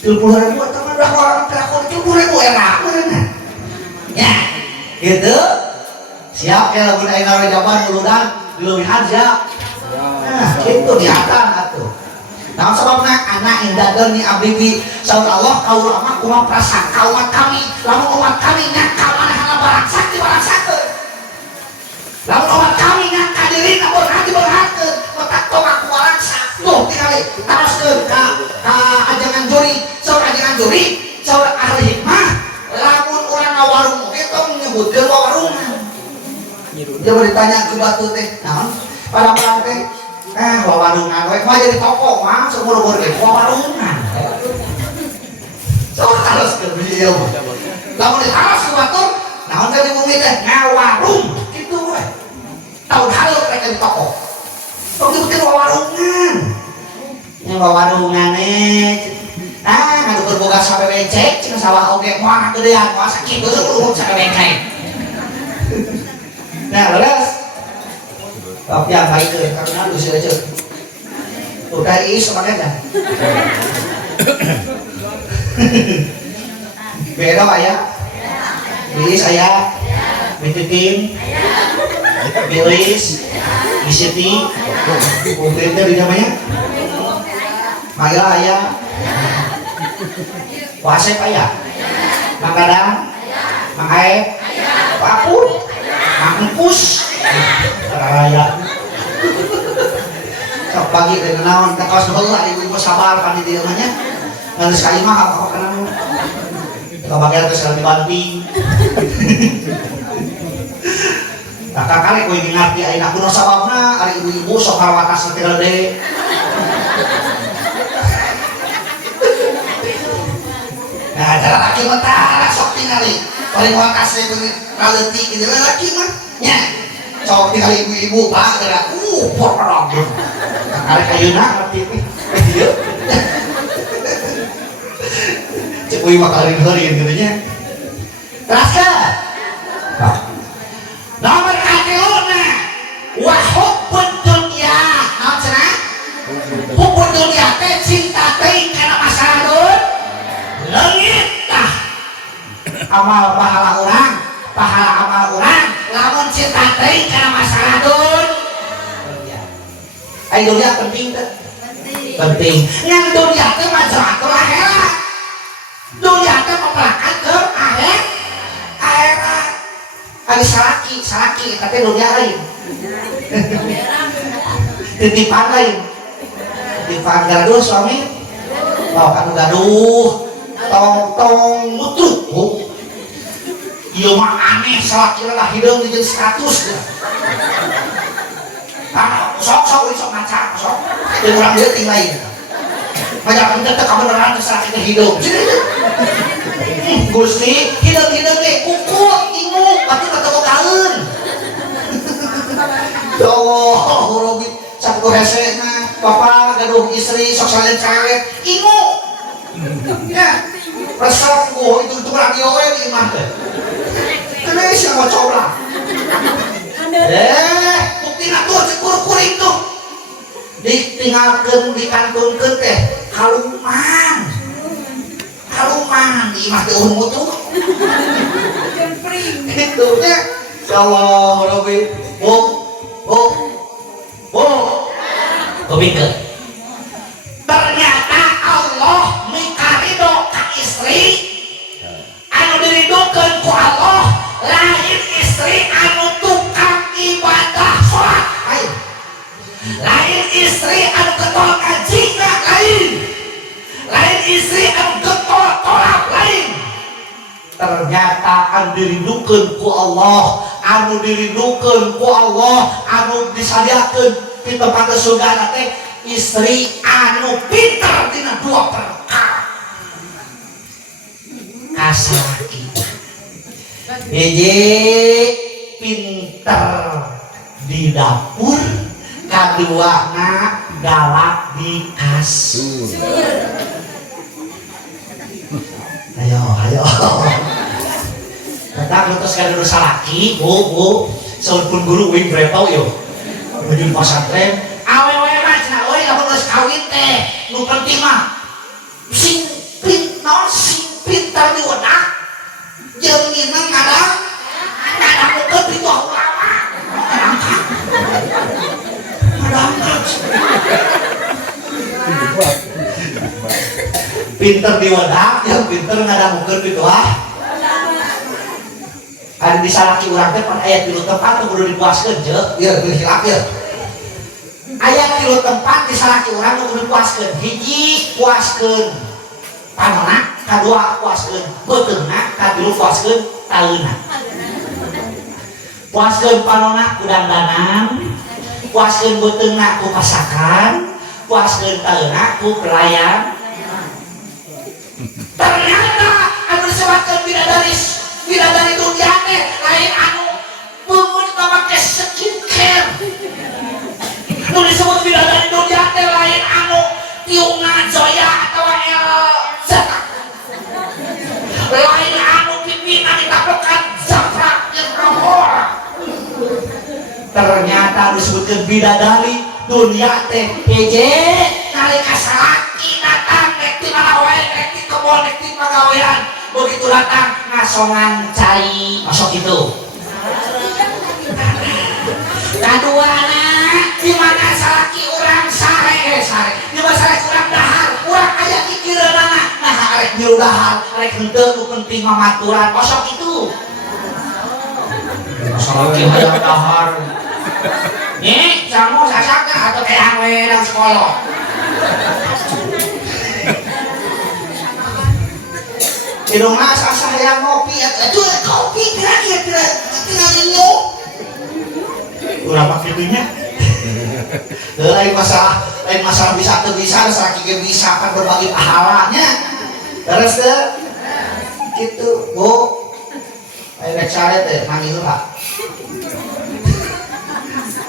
30.000 eta mah dah orang terakon 30.000 enak bener ya gitu siap ya lamun aya rojaban uludan dileuwihan siap nah kitu niatan atuh naon sababna anak indadeun ni abdi di saur Allah kaula mah kumaha prasangka umat kami lamun umat kami nyangka manehna barang sakti barang sakeun lamun umat kami nyangka dirina beurhati beurhatkeun otak tong aku walaksa tuh tingali taroskeun ka ajangan juri saur ajangan juri saur ahli hikmah lamun urang ngawarung oge tong nyebutkeun wawarungan dia mau ditanya ke batu teh naon padahal teh wawarungan we mah jadi toko mah seumur-umur ge wawarungan so harus ke beliau lamun ditaros ke batur naon teh di bumi teh ngawarung kitu we tahun hareup rek di toko tong dibikin wawarungan nya wawarungan ngadu berboga sampai becek cina sawah oge moal gedean moal sakitu urut sampai becek nah leres tapi yang baik ke karena lu sih aja udah is kemarin dah beda pak ya bilis ayah bititin bilis isiti mungkin dari namanya Maya ayah Wasep ayah Mangkadang Mangkae Pakun Mangkus Raya sok pagi dari naon ke kaos heula ibu-ibu sabar panitia mah nya ngan sekali mah apa kana nu kabagian teh sekali dibanting kakak kali kowe ngarti ayeuna kunaon sababna ari ibu-ibu sok harwatas teh gede nah ada laki mah sok tingali paling wakas teh kaleutik kitu laki mah nya sok tingali ibu-ibu pak geura porong karek ayeuna ngarti ieu cek euy mah karing-karing kitu nya teraskeun nomor katiluna wa hubbud dunya naon cenah hubbud dunya teh cinta teuing kana masalah dunia leungit tah amal pahala urang pahala amal urang lamun cinta teuing kana masalah dunia ai dunia penting teh penting ngan dunia teh majratul akhirat dunia teh mempelakan ke akhirat ada salaki tapi dunia lain titipan lain titipan gaduh suami oh kan gaduh tong mutruk iya mah aneh salaki lah hidung di 100 sok ngaca sok yang orang dia tinggal lain banyak kita teka beneran salaki ke hidung Gusti hidung-hidung deh kuku ingung pasti ketemu kaun ya Allah hurubit satu hesena bapak gaduh istri sok salin cewek ingung ya resep itu radio di imah teh kenapa sih mau coba bukti tina tuh cekur kuring tuh ditinggalkan dikantunkan teh kaluman imah teh ungu tuh gitu ya insyaallah Rabbi bu kebingke ternyata Allah mikarido ka istri anu diridokeun ku Allah lain istri anu tukang ibadah sholat lain istri anu ketol ngaji lain istri anu getol tolak lain ternyata anu dirindukeun ku Allah anu disadiakeun di tempat surga teh istri anu pintar dina dua perkara kasaki hiji pintar di dapur kaduana galak di kasur ayo datang terus kan dosa laki bu sampun guru wing brepau yo menuju pesantren awewe mah cenah euy lamun geus kawin teh nu penting mah sing pintar di wadah jeung minang ngadang mukeun pitu ulama pintar di wadah jeung pintar ngadang mukeun pitu ada di salaki urang teh pan aya 3 tempat kudu dipuaskeun jeuk ieu hilap ieu aya 3 tempat di salaki urang kudu dipuaskeun hiji puaskeun panona kadua puaskeun beuteungna katilu puaskeun taeuna puaskeun panona ku dandanan puaskeun beuteungna ku pasakan puaskeun taeuna ku pelayan ternyata anu disebutkeun bidadari dunia teh lain anu beungeut make skincare nu disebut bidadari dunia teh lain anu tiungan Zoya atau Elza lain anu pimpinan ditapekan Zafra Irrohor ternyata disebutkan bidadari dunia teh hiji nalika salaki datang rek ti mana wae rek ti kebon rek ti pagawean begitu datang ngasongan cai masuk itu kaduana di mana salaki urang sare di mana salaki urang dahar urang aya kikireunana nah arek ngilu dahar arek henteu nu penting mamaturan masuk itu salaki aya dahar nih jamu sasakna atau kayak we dan sekolah hidung asa yang ngopi itu kopi kira-kira tinggal minum berapa kilonya lain masalah bisa atau bisa saking bisa kan berbagi pahalanya terus deh gitu bu ayo rek sare teh manggil lah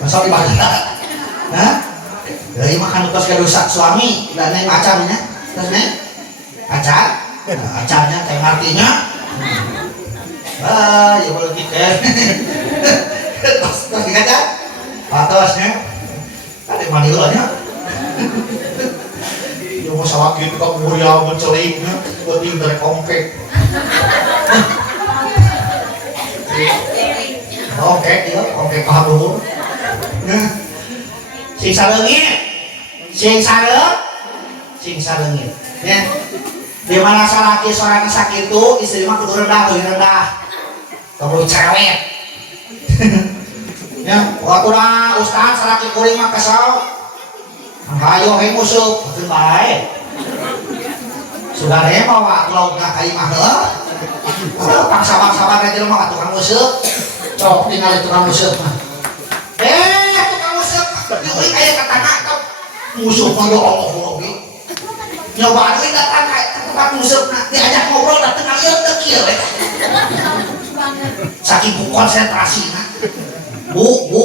masa ibadah hah dari makan kos ke dosa suami dan neng pacarnya terus neng pacar acaranya kayak artinya ya boleh gitu terus dikaca atasnya ada manilanya ya masalah gitu kok mulia menceliknya penting dari kompek kompek ya kompek paham dulu sing sarengit ya di mana salaki seorang sakit itu istri mah kudu rendah kudu cewek ya waktu na ustaz salaki kuring mah kesel hayo he musuh betul bae sudah deh bawa laut na kai mah heuh paksa-paksa aja mah tukang musuh cok tinggal tukang musuh mah tukang musuh diulik aya katana atau musuh mah ya Allah Rabbi nyoba deui datang ka tempat musuhna diajak ngobrol datang aya teu kieu eta saking konsentrasina bu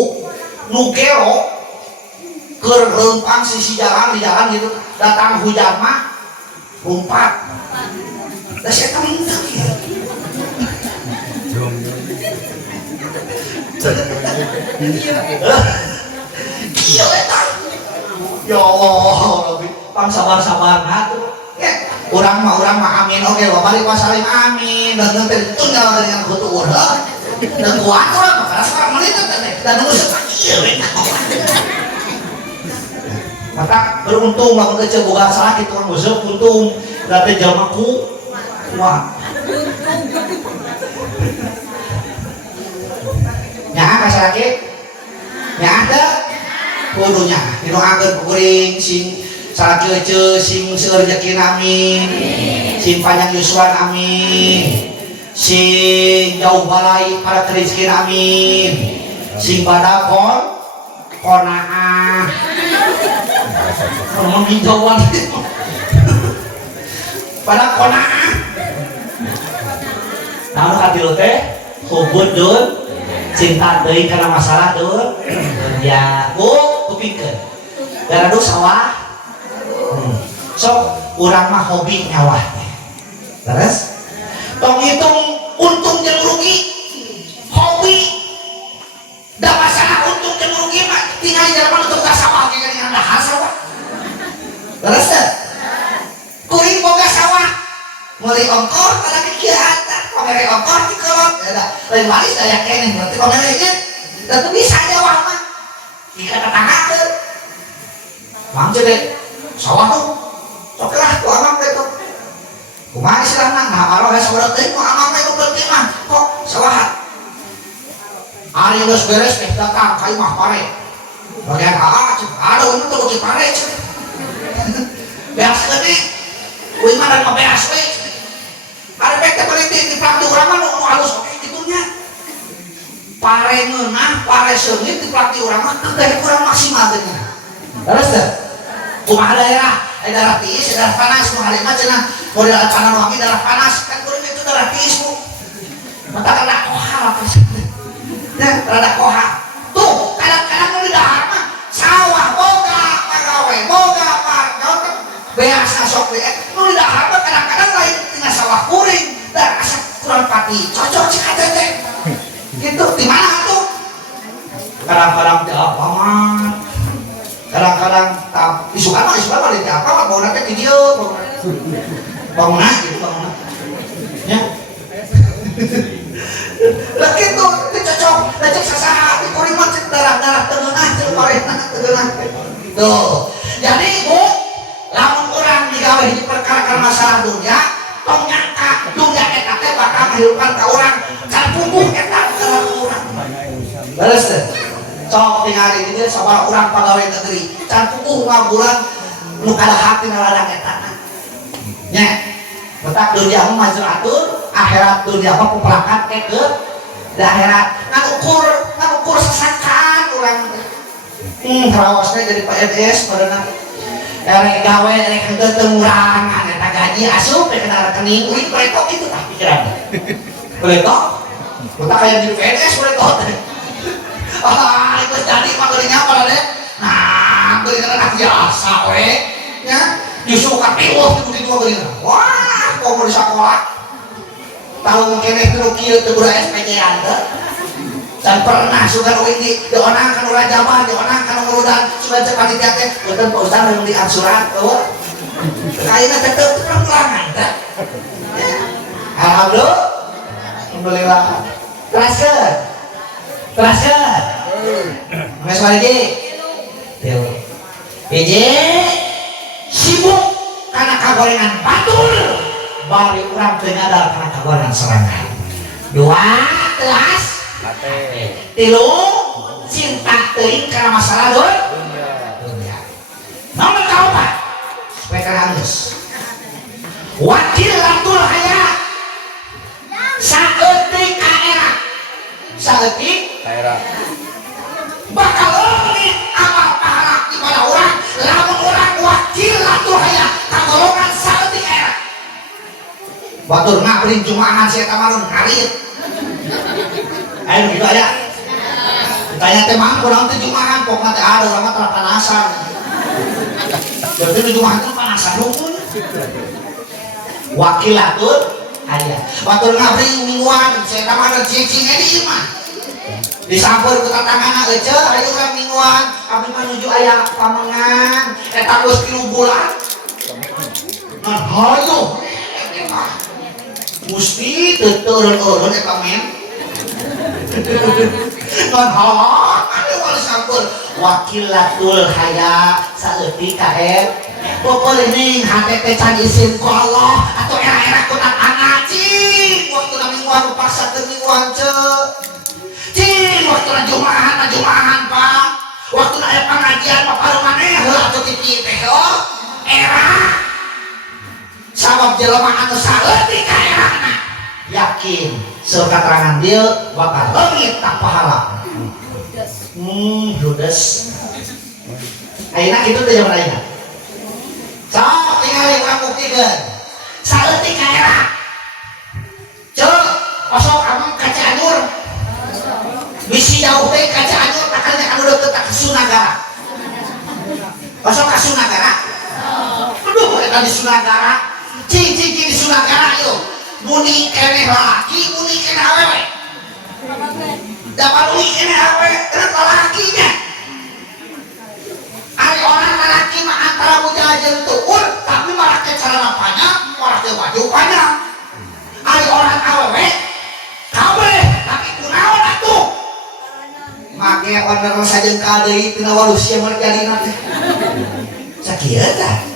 nu gero keur leumpang sisi jalan di jalan gitu datang hujan mah lompat da saya teu kieu iya eta ya Allah Rabbi pang sabar-sabar atuh ya urang mah amin oke balik wasalim amin dan nanti tunggal dengan kutu urang dan kuat urang mah karena sekarang menit dan nunggu iya maka beruntung lamun kecil boga salah kitu kan beuseuk untung da teh jalma kuat nyaha ka sakit nyaha teh kudunya dinoakeun kuring sing salakeuceus sing seueur rezeki amin sing panjang yuswan amin sing jauh balai para rezeki amin sing badakon konaah ngomong hijauan pada konaah namun katilu teh hubud dun cinta deui karena masalah dun ya bu kupingkeun garaduk sawah sok urang mah hobi nyawah terus tong hitung untung jeung rugi hobi da masalah untung jeung rugi mah tinggal jalan untuk ka sawah ge dengan dahar sawah terus kuring boga sawah meuli ongkor kana kegiatan pamere ongkor di kolot lain waris aya keneh berarti pamere ge da teu bisa nyawah mah dikatatangakeun mang deh sawah tuh coklah tuh amang teh tuh kumaha istilahna nah aro geus urang teh ku amang teh nu penting mah kok sawahan ari geus beres teh datang ka imah pare bagian AA ada ini tuh di pare beas tadi kuy mah dan beas we ari pek teh balik di praktik urang mah nu halus oke kitunya pare ngeunah pare seungit di praktik urang mah teh kurang maksimal teh terus teh kumaha daerah tiis daerah panas nu hari mah cenah model acara wangi daerah panas kan kuring itu daerah tiis bu mata kana koha ya rada koha tuh kadang-kadang nu di dahar mah sawah boga pagawe boga pagawe beasna sok we nu di dahar mah kadang-kadang lain tina sawah kuring da asa kurang pati cocok cik teh gitu di mana tuh kadang-kadang teh apa mah kadang-kadang isukan mah di apa mah bangunan teh di dieu bangunan gitu bangunan ya lah kitu teh cocok da cek sasaha di kuring mah cek darah-darah teungeunah cek parehna teungeunah tuh jadi bu lamun urang digawe hiji perkara kana masalah dunya tong nyangka dunya eta teh bakal ngahidupkan ka urang can pungguh eta kana urang beres teh sok tingali dieu sabaraha urang pagawe negeri can pungguh ngabulan nu kada hati naladang eta nya betak dunia mah majur atur akhirat dunia mah pepelakat ke akhirat nganukur sasakan urang raosna jadi PNS padahal erek gawe erek henteu urang eta gaji asup ke rekening uing pretok itu tah pikiran pretok betak aya di PNS pretok itu jadi mah geuning apa deh nah geuning anak biasa we nya justru katiweuh itu geuning wah kok mau di sekolah tahu keneh teu kieu teu budak SPJ-an teh dan pernah sudah uing di onang kan urang jaman di onang kan ngurudan sudah cek panitia teh beunteun Pak Ustaz yang di ansuran eueuh kaina teh teu pelangan teh alhamdulillah teraskeun geus waliji teu hiji sibuk karena kagorengan batur bari urang teu nyadar karena kagorengan serangan dua telas tilu cinta teuing karena masalah dunia nomor kaopat supaya kana geus wakilatul haya saeutik ka era saeutik bakal leungit amal pahala ibadah urang lamun urang wakilatul haya kagolongan saeutik era batur ngabring jumaahan si eta mah ngarit ayo gitu aja ditanya teh mah kurang teh jumaahan pokna teh ada urang mah tara panasan berarti nu jumaahan teh panasan hungkul wakilatul haya batur ngabring mingguan si eta mah cicing edi mah disampur ku tatangana ece ayo urang mingguan abdi menuju aya pamengan eta geus 3 bulan ngan hayo musti teu eureun eta men ngan anu wali sampur wakilatul haya saeutik kae pokoknya nih hati can izin ku Allah atau era-era ku tatangana cing waktu mingguan paksa ke mingguan cing waktu jumahan pak waktu aya pengajian bapak maneh atuh tipi teh era sabab jelema anu saeutik ka erana yakin saur katerangan dieu bakal leungit tak pahala ludes ayeuna kitu teh zaman ayeuna sok tinggal urang buktikeun saeutik ka era ceuk osok amang ka Cianjur misi jauh teh ka Cianjur takanya anu deukeut ka Sunagara osok ka Sunagara aduh eta di Sunagara cing di Sunagara yuk muni keneh laki muni keneh awewe dapat muni keneh awewe keneh lalakinya ari orang lelaki mah antara bujal jeung tuur tapi malah ke celana panjang malah ke baju panjang ari orang awewe kabeh tapi kunaon atuh make order sajeung ka deui tina walusia mah jadina teh sakieu tah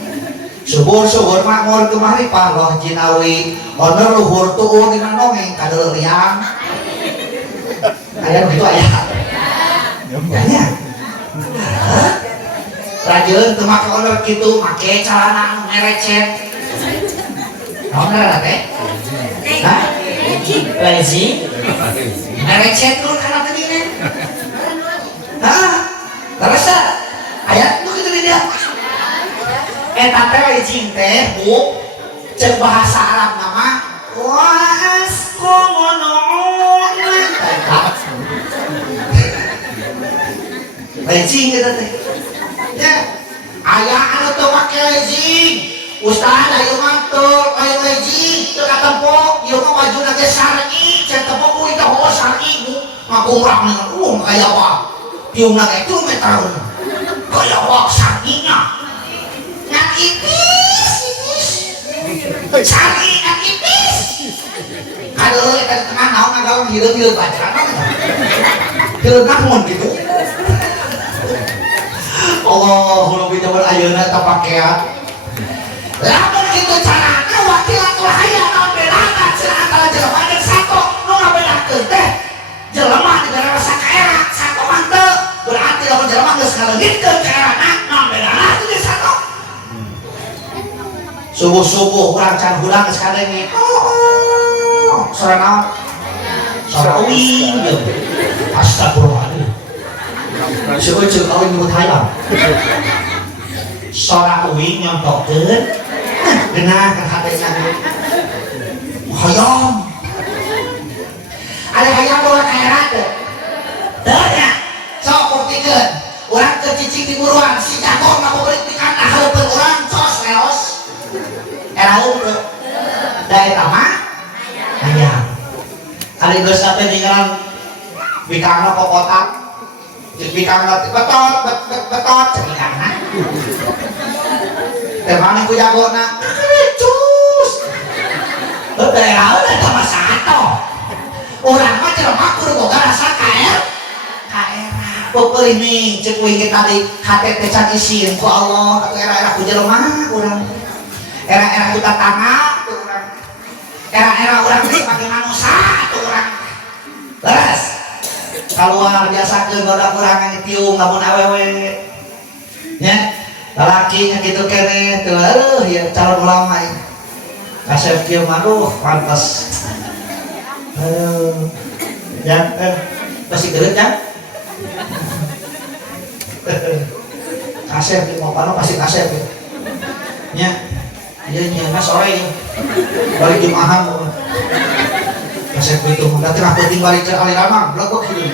subur makmur kemari paroh jinawi order luhur tuun dina nongeng kadeureang aya begitu aya aya rajieun teu make order kitu make calana anu merecet naon ngaranna teh hah lazy merecet dulu kana teh dina hah terus aya nu kitu di dia eta teh licing teh bu cek bahasa Arab nama wasqonon licing kita teh ya aya anu teu make licing ustaz ayo mantul ayo licing teu katempo ieu mah wajuna ge syar'i cek tempo ku itu syar'i bu ngagumrah dengan aya wa piungna ge 2 meter aya wa syar'inya ngan ipis cari ngan ipis kalau kita tengah naon ngagawan hidup bacaran hidup namun gitu Allah lebih jauh ayeuna tak pakaian lamun gitu carana wakilatul haya naon bedana cenah antara jelema jeung sato nu ngabedakeun teh jelema dibere rasa kaera sato mah teu berarti lamun jelema geus ngaleungitkeun kaerana naon bedana teh jeung sato subuh urang can hudang geus kadenge sora naon sora uing jeung astagfirullahaladzim seueur ceuk kawin nyebut hayam sora uing nyontokeun geunah ka hatenya hayam ada hayam bola kaera teu teu nya sok buktikeun urang teu cicing di buruan si jago ngaboberit pikan aheupeun urang tos leos era teu da eta mah hayam ari geus sampe ninggalan bikangna kokotak cek bikangna betot cek bikangna teh mane ku jagona cus teu era eta mah sato urang mah jelema kudu boga rasa kaera peupeulih cek uing kita tadi hate teh can isin ku Allah atuh era-era ku jelema urang era-era kita tangga tuh orang era-era orang sebagai manusia tuh orang beres keluar biasa ke goda kurang yang tiung namun awewe ya lelakinya gitu kene tuh ya calon ulama ya kasih tiung aduh pantas ya masih gelut ya kasih mau pano pasti kasih ya iya nyiana sore ya balik jumahan kasih itu nanti rapetin balik ke aliramang blok gitu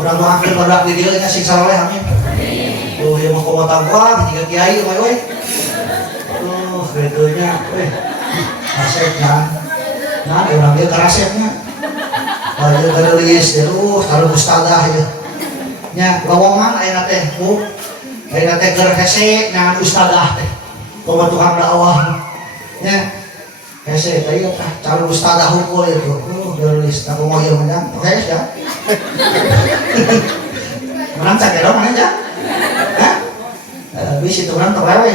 orang mau akhir pada di dia nya siksa oleh amin tuh yang mau komotang gua tiga kiai we gitunya kasih kan nah orang dia karasepnya Ayo gelis deh, kalau mustadah ya. Nya lowongan ayeuna teh, ayeuna teh keur hese ngan ustadah teh. Boga tukang dakwah. Nya hese teh ieu tah calon ustadah hukul itu. Gelis aku mau ieu menang. Oke ya. Menang cagerong mana ya? Hah? Bisa itu menang terlewe.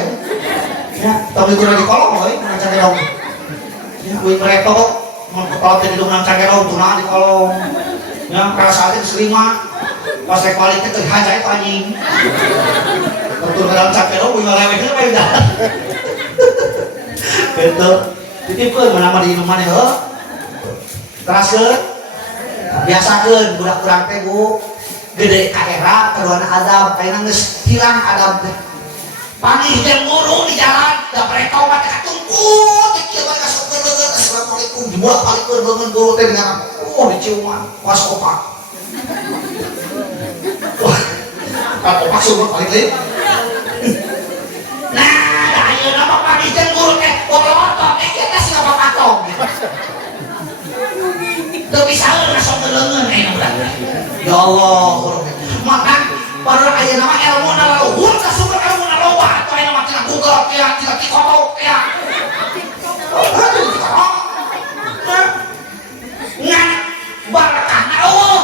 Ya, tapi kurang di kolong euy, menang cagerong. Ya, kuwi preto mau kepala teh di menang cagerong tuna di kolong. Ya, perasaan teh selima. Pas rek balik teh haja itu anjing. Betul dalam cagerong kuwi ngalewe teh bae dah. Betul. Titipkeun meunang di rumah heuh. Teraskeun. Biasakeun budak urang teh Bu. Gede ka era kaduana adab kaina geus hilang adab teh. Panih jeung guru di jalan da preto mah teh katungkut teh kieu mah kasupkeun leungeun assalamualaikum dibolak-balikkeun leungeun guru teh dengan dicium mah was opak. Wah. Kan opak sumur balik deui. Nah, da ayeuna mah panih jeung guru teh bolotot kieu teh siga papatong. Teu bisa langsung leungeun ayeuna budak. Ya Allah, makan baru ayeuna mah ilmu na luhur ka sumber ilmu na loba atuh ayeuna mah tina Google tina TikTok ya. Ngan barakahna eueuh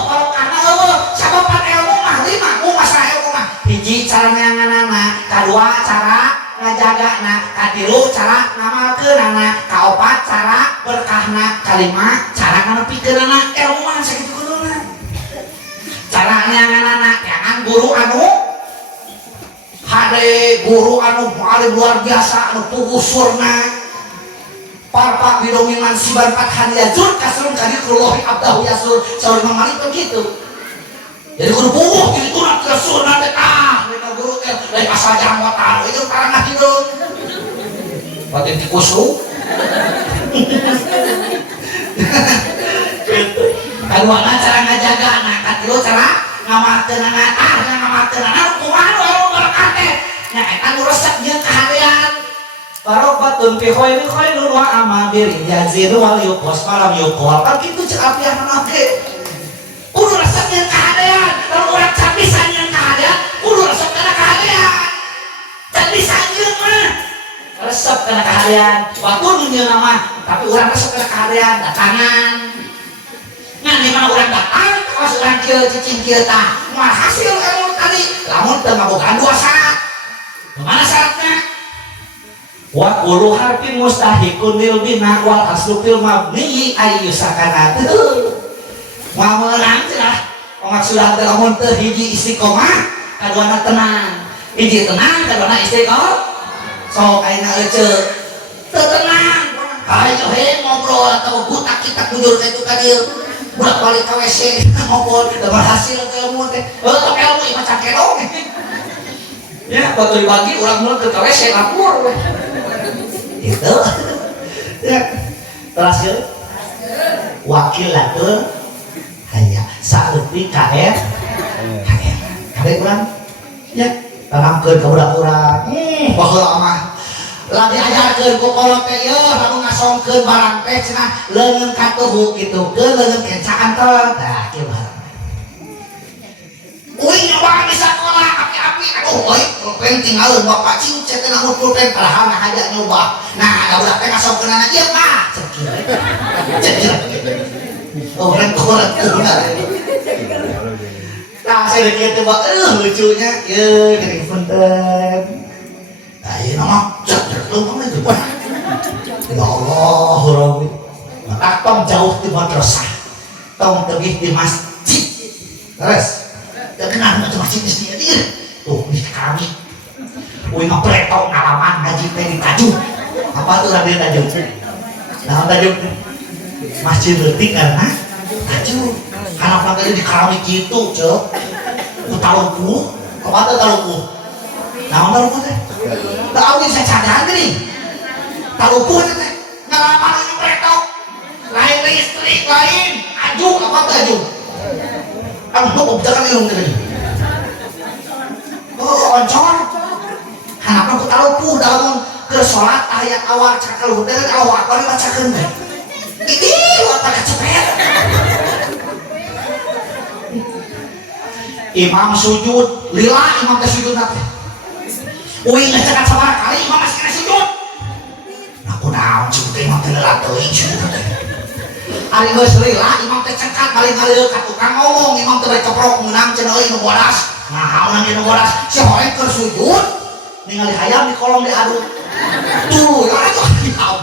sababan ilmu mah 5 masalah ilmu mah hiji cara nyanganana, kadua cara ngajagana, katilu cara ngamalkeunana, kaopat cara berkahna, kalima cara nganepikeunana. Ilmu mah sakitu kuduna. Cara nyanganana jangan guru anu hade guru anu paling luar biasa anu pugusurna parpak bidominan siban fathan yajur kasrun kadirullahi abdahu yasur saur Imam Malik begitu. Jadi guru puguh jadi tunat kesurna teh mereka guru teh lain asal janggotan itu karang hideung batin tikusu. Kaduana cara ngajaga anak, katilu cara ngamalkeunana, ngamalkeunana kumaha anu berkah teh. Nya eta nu resep jeung kahadian. Barobatun fi khairin khairun wa amabirin yazidu wal yuqwas malam yuqwal. Kan kitu cek apian nake. Kudu resep jeung kahadian. Lamun urang can bisa jeung kahadian, kudu resep kana kahadian. Can bisa jeung mah resep kana kahadian. Batun jeung nama, tapi urang resep kana kahadian datangan. Ngan di mana orang datang, kalau orang kieu cicing kieu tah, moal hasil ilmu tadi, lamun teu ngabogaan 2 syarat. Mana syaratnya? Wa kullu harfin mustahikun lil bina wal aslu fil mabni ayyusakana. Moal meunang cenah. Maksudna teh lamun teu hiji istiqomah, kaduana tenang. Hiji tenang, kaduana istiqomah. Sok ayeuna eceuk. Teu tenang. Hayo he ngobrol atau butak kita kujur ka itu ka dieu. Budak balik ke WC ngobrol dapat hasil ilmu teh tapi ilmu imah cakerong ya waktu dibagi orang mulai ke WC lapor gitu ya terakhir wakil latul hanya saeutik KR urang ya tanamkeun ka budak urang baheula mah lagi ajarkeun ku kolot teh yeuh lamun ngasongkeun barang teh cenah leungeun katuhuk kitu keun leungeun kencaan teh tah kieu barang uing nyoba di sakola api-api aduh euy pulpen tinggalin bapak cincet teh namun pulpen padahal nah haja nyoba nah ada budak teh ngasongkeun anak ieu mah cekir orang benar nah saya kieu teh lucunya ieu geuning punten ayo nama jatuh lembang itu wah ya Allah Rabbi maka tong jauh di madrasah tong tegih di masjid terus ya kenal macam masjid di sini tuh di kami wih ngepretok ngalaman ngaji teh di Tajung apa tuh ada Tajung nah Tajung masjid letik karena Tajung karena panggilnya di kami gitu cok ku taluku apa tuh taluku nah taluku teh tahu bisa cadang nih taluku teh ngalaman ngepretok lain listrik lain ajung apa tuh ajung kamu jangan ilmu tadi oh oncor kenapa aku taluku dalam ke sholat ayat awal cakal hutan awal apa dibacakan deh ini watak kecepet imam sujud lila imam teh sujud nanti uing ngecekat sama kali imam masih kena sujud aku naon sujud imam teh lila teuing sujud teh ari geus lila imam teh cekat balik ngaleuk ka tukang ngomong imam teh bari keprok meunang cenah euy nu bodas naon nu bodas si horeng keur sujud ningali hayam di kolong diaduk tuh ya itu hayam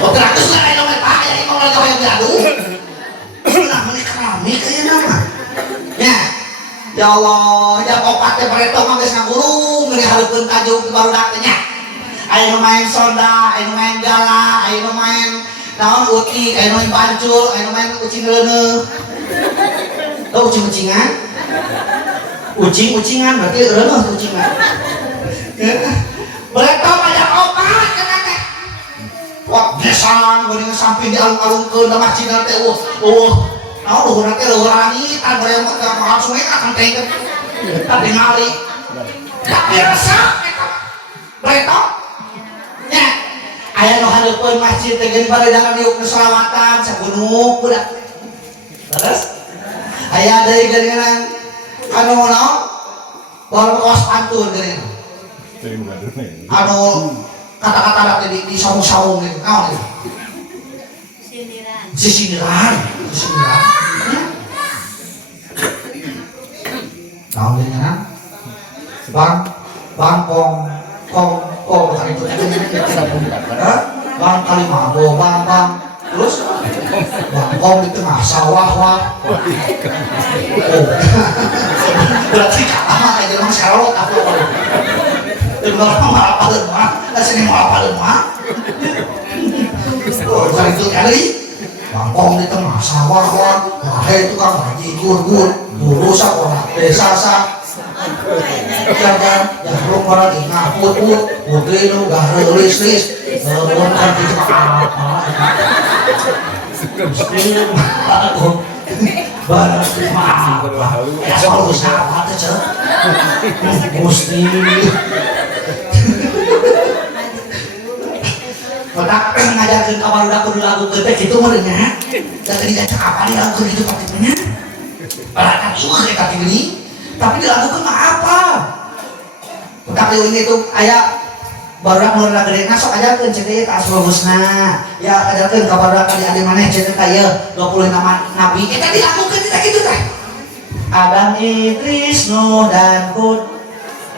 oh terakhir sudah ada nomor pak ya imam lagi hayam diaduk nah menikah rame kayaknya nama ya Allah ya kopatnya pareto mah geus ngagulung ngeri hareupeun tajung ke barudak teh nya aya nu main sonda aya nu main gala aya nu main naon uti aya nu main bancul aya nu main ucing reuneuh teu ucing-ucingan ucing-ucingan berarti reuneuh teh ucingan pareto banyak opat kana teh wah gesang geuning samping di alung-alungkeun da masjid teh naon luhurna teh luhur langitan bari langsung akan tengkeun tapi ngali tapi resep eta pareto nya aya nu handeupeun masjid teh geuning baredangan diuk selawatan sagunuk budak terus aya deui geuningan anu naon kaos pantun geuning anu kata-kata teh di saung-saung gitu naon itu sindiran naon geuningan bang kong kali itu bang kali mabo bang terus bang kong di tengah sawah wah berarti kalah kayak jalan serot apa dan orang mau apa lemah sini mau apa lemah kali itu kali bang kong di tengah sawah wah itu kan lagi gur lurus apa desa sak jangan belum orang ngaput putri nu gak rilis belum kan itu apa barang maaf ya selalu sahabat aja gusti kotak ngajarkan kabar udah kudu lagu gede gitu merenya dan tadi ngajak apa di lagu gitu pakainya perhatian semua kayak kaki ini tapi dilakukan apa tapi ini tuh ayah barudak mulai gede ngasok aja kan cerita tak asal husna ya ajarkan kabar kali ada mana cerita kayak 20 nama nabi kita dilakukan kita gitu kan Adam Idris Nuh dan Hud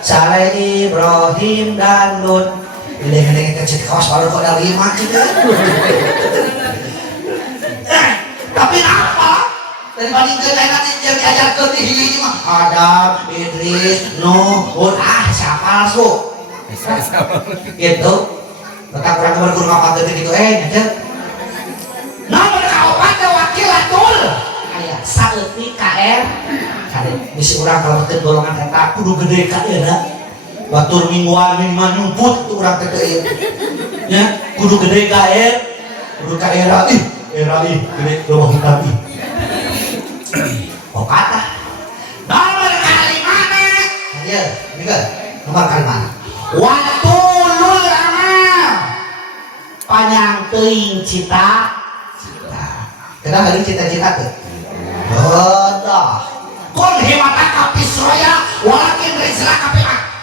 Saleh Ibrahim dan Lut gede-gede kita cerita kawas baru kok ada 5 gitu tapi apa daripada nanti yang diajarkan di sini mah Adam, Idris, Nuh, Hud, siapa su? Gitu. Tetap kurang berguru apa gitu nyajet. Nah mereka opat wakil atul. Ayah saeutik KR. Kade bisi urang kalau teu golongan eta kudu gede ka euna. Batur mingguan minimal nyumput tu urang teh teu. Nya kudu gede KR, kudu ka era gede loba hitam ih. Kata nomor kalimana aja juga nomor kalimana watulul amal panjang teuing cita kenapa hari cita-cita tuh betul kon himataka pisroya walakin rizla kapia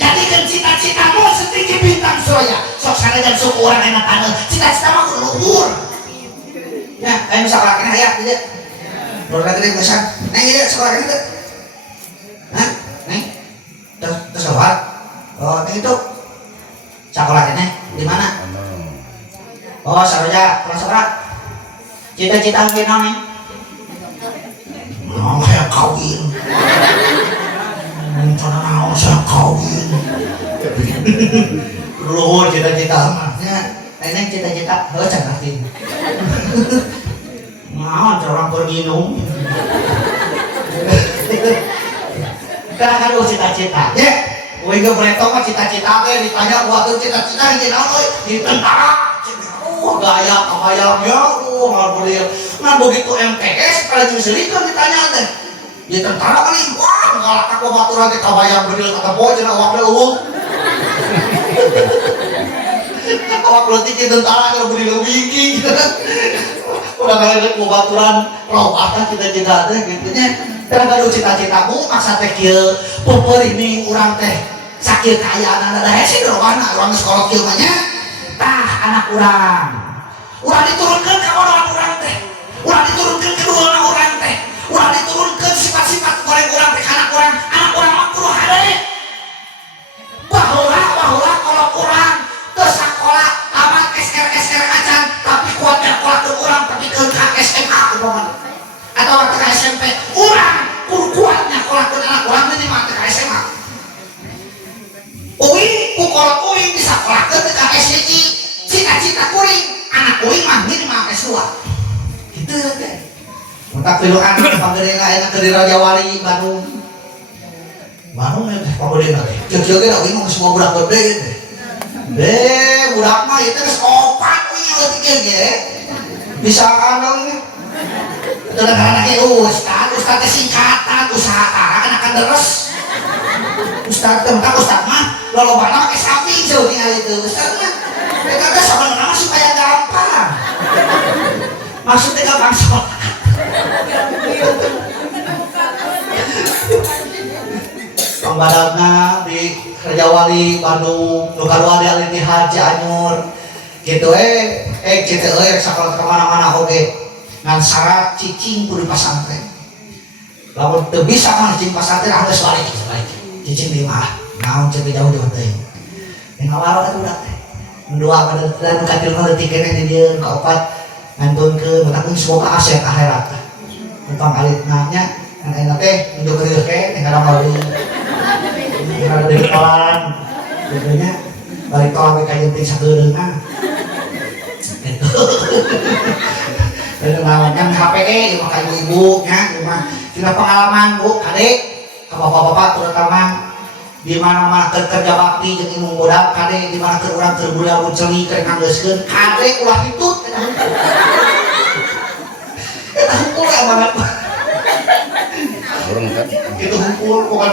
jadikan cita-citamu setinggi bintang surya sok sana dan suku orang enak tanah cita-cita mah luhur ya kayak misalkan laki ayah tidak Nurul tadi pesan, neng ini sekolah ini tuh, neng, terus sekolah, oh neng itu sekolah ini di mana? Oh saroja kelas sekolah, cita-cita kita nih, mau saya kawin, rencana mau saya kawin, luhur cita-cita maknya, neng cita-cita, cantik. Nah, orang berminum. Kan cita-cita. Ya, gue gak boleh tahu cita-cita ditanya waktu cita-cita yang naon di tentara. Oh, gaya kabayangnya, nggak boleh. Nah begitu MTS kalau diselidiki ditanya teh. Di tentara kali, wah galak aku baturan teh kabayang berdil kata boy cenah awak eueuh. Awak leutik di tentara kalau berdil bingking. udah kayak mau baturan lobatan cita-cita teh gitunya. Terus kalau cita-citamu maksa teh kieu ini urang teh sakit kaya anak hese dorongana urang sekolah kieu mah nya. Tah anak urang diturunkeun ka bodohan urang teh. Urang diturunkeun ka duana urang teh. Urang diturunkeun sifat-sifat goreng urang teh anak urang mah kudu hade. Bahula kalau urang teu sakola tamat SR acan tapi kuat nyekola ke urang tapi ke SMA umpamana atau ke SMP urang kudu kuat nyekola ke anak urang minimal ke SMA. Uing bisa sekolah ke SCI cita-cita kuring anak uing mah minimal S2 gitu teh. Mutak pilu anak panggedena enak ke Raja Wali Bandung teh panggedena teh kieu-kieu ge uing mah semua budak gede teh. Budak mah itu opat uing leutik ge bisa anu teu anaknya ustad teh singkatan usaha akan deres. Ustad mah lolobana make samping jauh tinggal itu ustad mah eta teh sabenerna supaya gampang maksudnya gampang sholat. Pembadana di Raja Wali Bandung nu kadua di Al-Ittihad Cianjur gitu gitu sakola kemana-mana oge ngan syarat cicing kudu pasantren. Lamun teu bisa mah cicing pasantren geus balik cicing di mah naon ceuk jauh-jauh teh. Yang awal eta budak teh. Mendua pada dan katil leutik keneh di dieu kaopat ngantunkeun mutakeun semoga aset akhirat. Numpang alitna nya enak teh nunjuk keur ke tinggal malu. Ada di depan. Biasanya balik tol ka yenting sageureungan. Gitu. Dan lawannya HPE di mah ibu-ibu nya rumah tina pengalaman Bu Kadek ka bapak-bapak terutama di mana-mana kerja bakti jeung ilmu budak kade di mana keur urang keur budak celi keur nganggeuskeun kade ulah hitut eta hukum banget Urang kan itu hukum bukan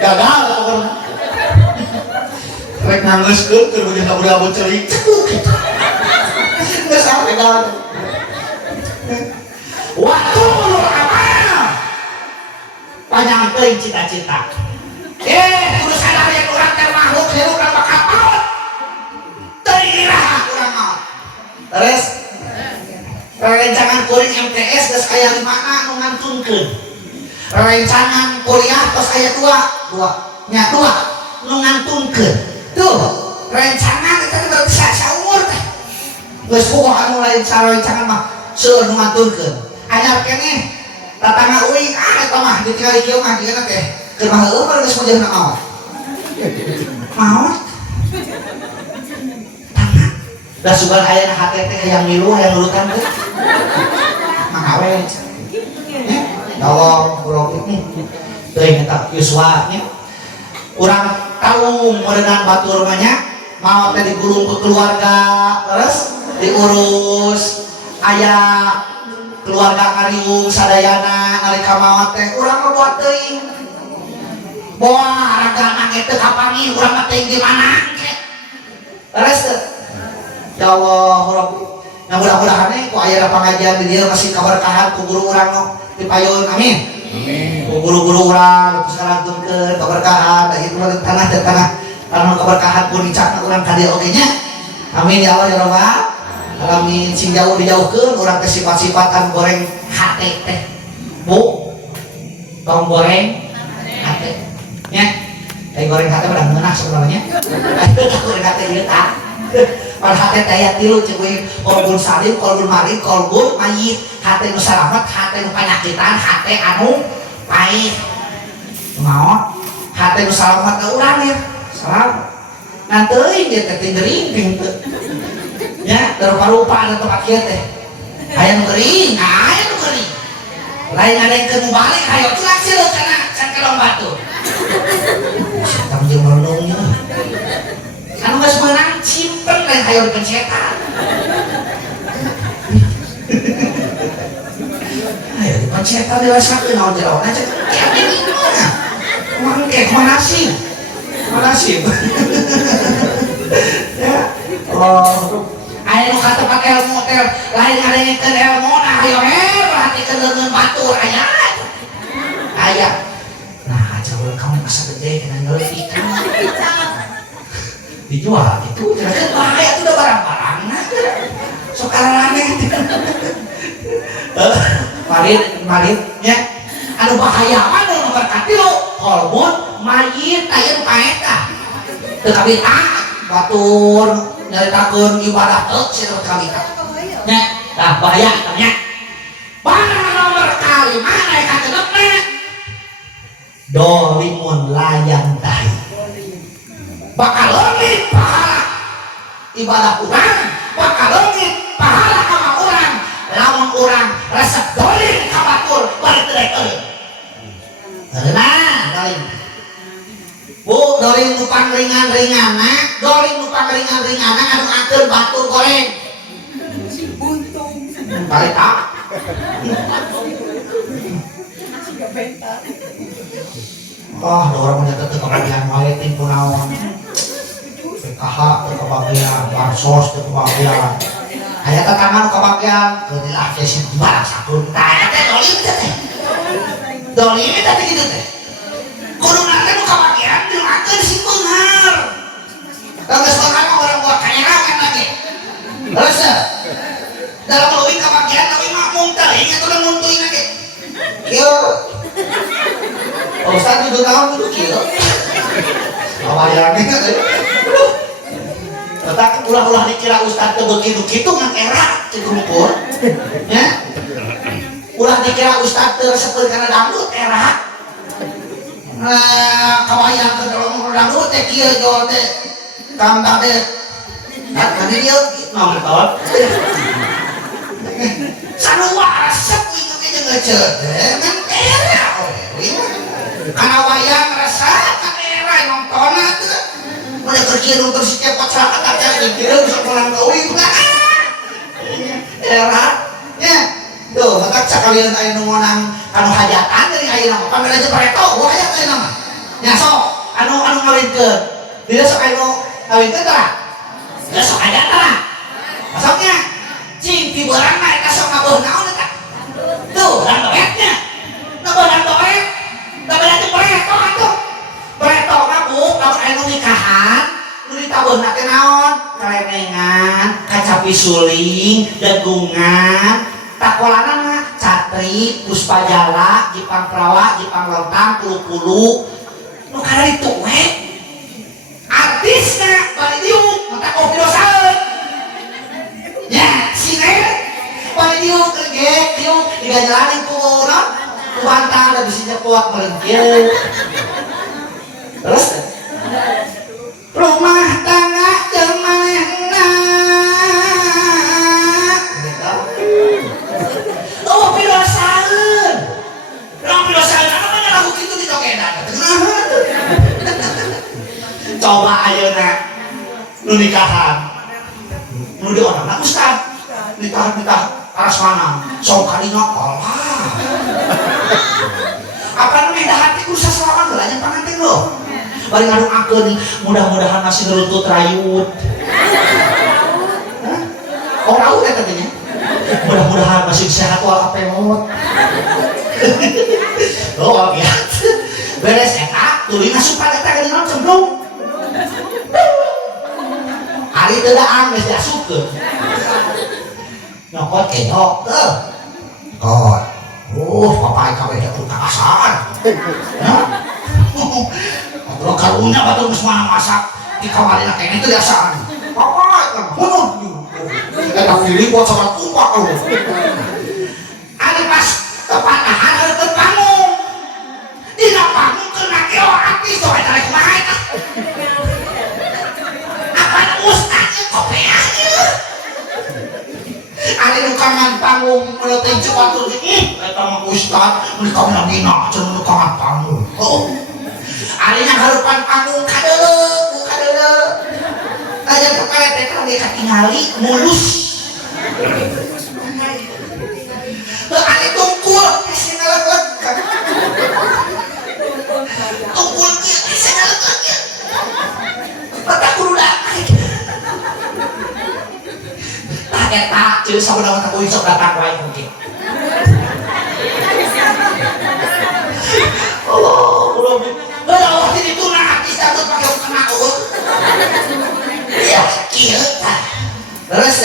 gagal atau rek nganggeuskeun keur budak celi geus sampe gagal waktu nur amal panjang teuing cita-cita. Kudu sadar yang urang teh makhluk hirup dan bakal maut. Teuing iraha urang maut. Terus rencangan kuring MTS geus aya 5 nu ngantunkeun. Rencangan kuliah tos aya 2 nu ngantunkeun. Tuh, rencangan eta teh bisa saumur teh. Geus boga anu lain sarencangan mah seueur nu ngantunkeun. Anyar keneh tatangga uing eta mah ditinggali kieu mah dieuna teh keur mah heueuh mah geus mojalna maot. Maot. Tangga. Da sugan aya na hate teh hayang milu hayang nurutan teh. Mangawe. Ya Allah, urang teuing eta yuswa nya. Urang tahu modenan batur mah nya maot teh digulung ke keluarga terus diurus aya keluarga ngariung sadayana nalika maot teh urang buat teuing boa ragana teh kapangi urang mah teuing di mana terus ya Allah Rabbi nah mudah-mudahan ku aya pangajian di dieu masih kaberkahan ku guru urang dipayun amin ku guru-guru urang terus ngarantunkeun kaberkahan da ieu tanah keberkahan pun dicakna urang ka dieu oge nya amin ya Allah ya Rabbal alamin sing jauh dijauhkeun urang teh sifat-sifatan goreng hate teh Bu tong goreng hate nya goreng hate mah ngeunah sebenarnya goreng hate ieu tah pan hate teh aya 3 ceuk we qalbun salim qalbun marid qalbun mayyit hate nu salamet hate nu panyakitan hate anu pait maot hate nu salamet ka urang ya salam ngan teuing ieu teh gering teu ya rupa-rupa ada tempat kieu teh aya nu gering lain ada yang keur balik hayo cilak cileuk can kalong batu eta mah jeung merenungnya anu geus meunang simpen lain hayo dipencetan ayo dipencetan dirasakeun naon jerawana cek mangke manasib ya Allah aya Ayo ka tempat ilmu teh lain ngadengkeun ilmu nah ayo perhatikeun leungeun batur aya. Aya. Nah, coba kamu masa gede kena ngeleutik. Dijual itu kira-kira bahaya itu udah barang-barang nah. Sok aneh. Marit nya anu bahaya mah nu nomor 3 kolbun mayit aya nu kaeta. Teu kabita batur nyaritakeun ibadah teu sia kabita. Nya, tah bahaya nya. Barang nomor 5 naik ka genepna. Dolimun layan tahi. Bakal leungit pahala ibadah urang, bakal leungit pahala amal urang. Lamun urang resep dolim ka batur bari teu daek eureun. Nah, dolim. Bu, dolim nu pangringan-ringanna, dolim nu pangringan-ringanna anu akeun batur goreng. Buntung. Pareta. Oh, ada orang menyatakan kebagian wae tim punaon. PKH teu kebagian, bansos teu kebagian. Aya tetangga nu kebagian, keunilah teh si barang sakeun. Tah teh dolim teh. Dolim teh kitu teh. Kuduna teh nu kebagian dilakeun si beunghar. Geus beunghar orang buat kanyerangan lagi. Terus dalam leuwih kebagian leuwih makmum teuing atuh muntuin lagi. Kieu Ustaz 7 tahun dulu kieu. Awayannya aduh. Tetap ulah-ulah dikira Ustaz teu beuki nu kitu ngan era teu ngumpul. Nya. Ulah dikira Ustaz teu resepkeun kana dangdut era. Nah, kawayang ke dalam dangdut teh kieu jo teh. Kambang teh. Nah, kali ieu naon kawan. Sarua resep itu ge jeung ngeuceut ngan era we. Kana wayang rasa kan era nontonna teu mulai kerja nonton si cepot sakat aja dikira bisa pulang kawin era ya tuh matak sakalian aya nu ngonang anu hajatan dari ayeuna mah pamela aja pareto waya ayeuna mah nya sok anu ngawinkeun dia sok anu ngawinkeun tah dia sok hajatan tah masoknya cing ti beurang mah eta sok ngabeuh naon eta tuh dan doetnya ngabeuh doet da beda teh pareto atuh pareto mah bu lamun anu nikahan nu ditabeuna teh naon kelenengan kacapi suling degungan takolana mah catri puspajala jipang prawa jipang lontang pulu-pulu nu kada ditu we artisna bari diuk mata kopi dosaeun nya siner bari diuk ge diuk digajalanin ku naon ku bantang da bisi kuat meureun kieu terus rumah tangga jeung manehna oh pidosaeun apa nya lagu kitu ditogedan coba ayeuna nu nikahan nu di orangna ustad nikah prasmanan sok kadinya Allah apa namanya hati kursa selawan lah yang pengantin lo bari ngadungakeun mudah-mudahan masih ngeruntut rayut oh raut eta teh nya mudah-mudahan masih sehat walaupun oh ya beres eta tuluy ngasupan eta ka dina cemplung ari teu daang geus diasupkeun nyokot kenyok teu kot papai kabeh teh kakasan ya kalau karunya batur geus mana masak di kamarina kene teh biasaan papai mun eta pilih buat salat tumpah kalau ada pas tepatahan ada terpanggung dina panggung kena keo artis so eta rek kumaha eta apa ustadnya kopeanya ada nu kangen panggung mulai teh cepat tuh eta mah ustad mun kawin dina cenah nu kangen panggung oh ada yang harupan panggung kadeuleu aja kepala teh kali katingali mulus ada tungkul isi ngalegot tungkulnya isi ngalegotnya mata kudu daek eta ceus sabeuna teh kuing sok datang wae mungkin. Allah, Allah jadi tuna artis datang pakai kena ya, kieu tah. Terus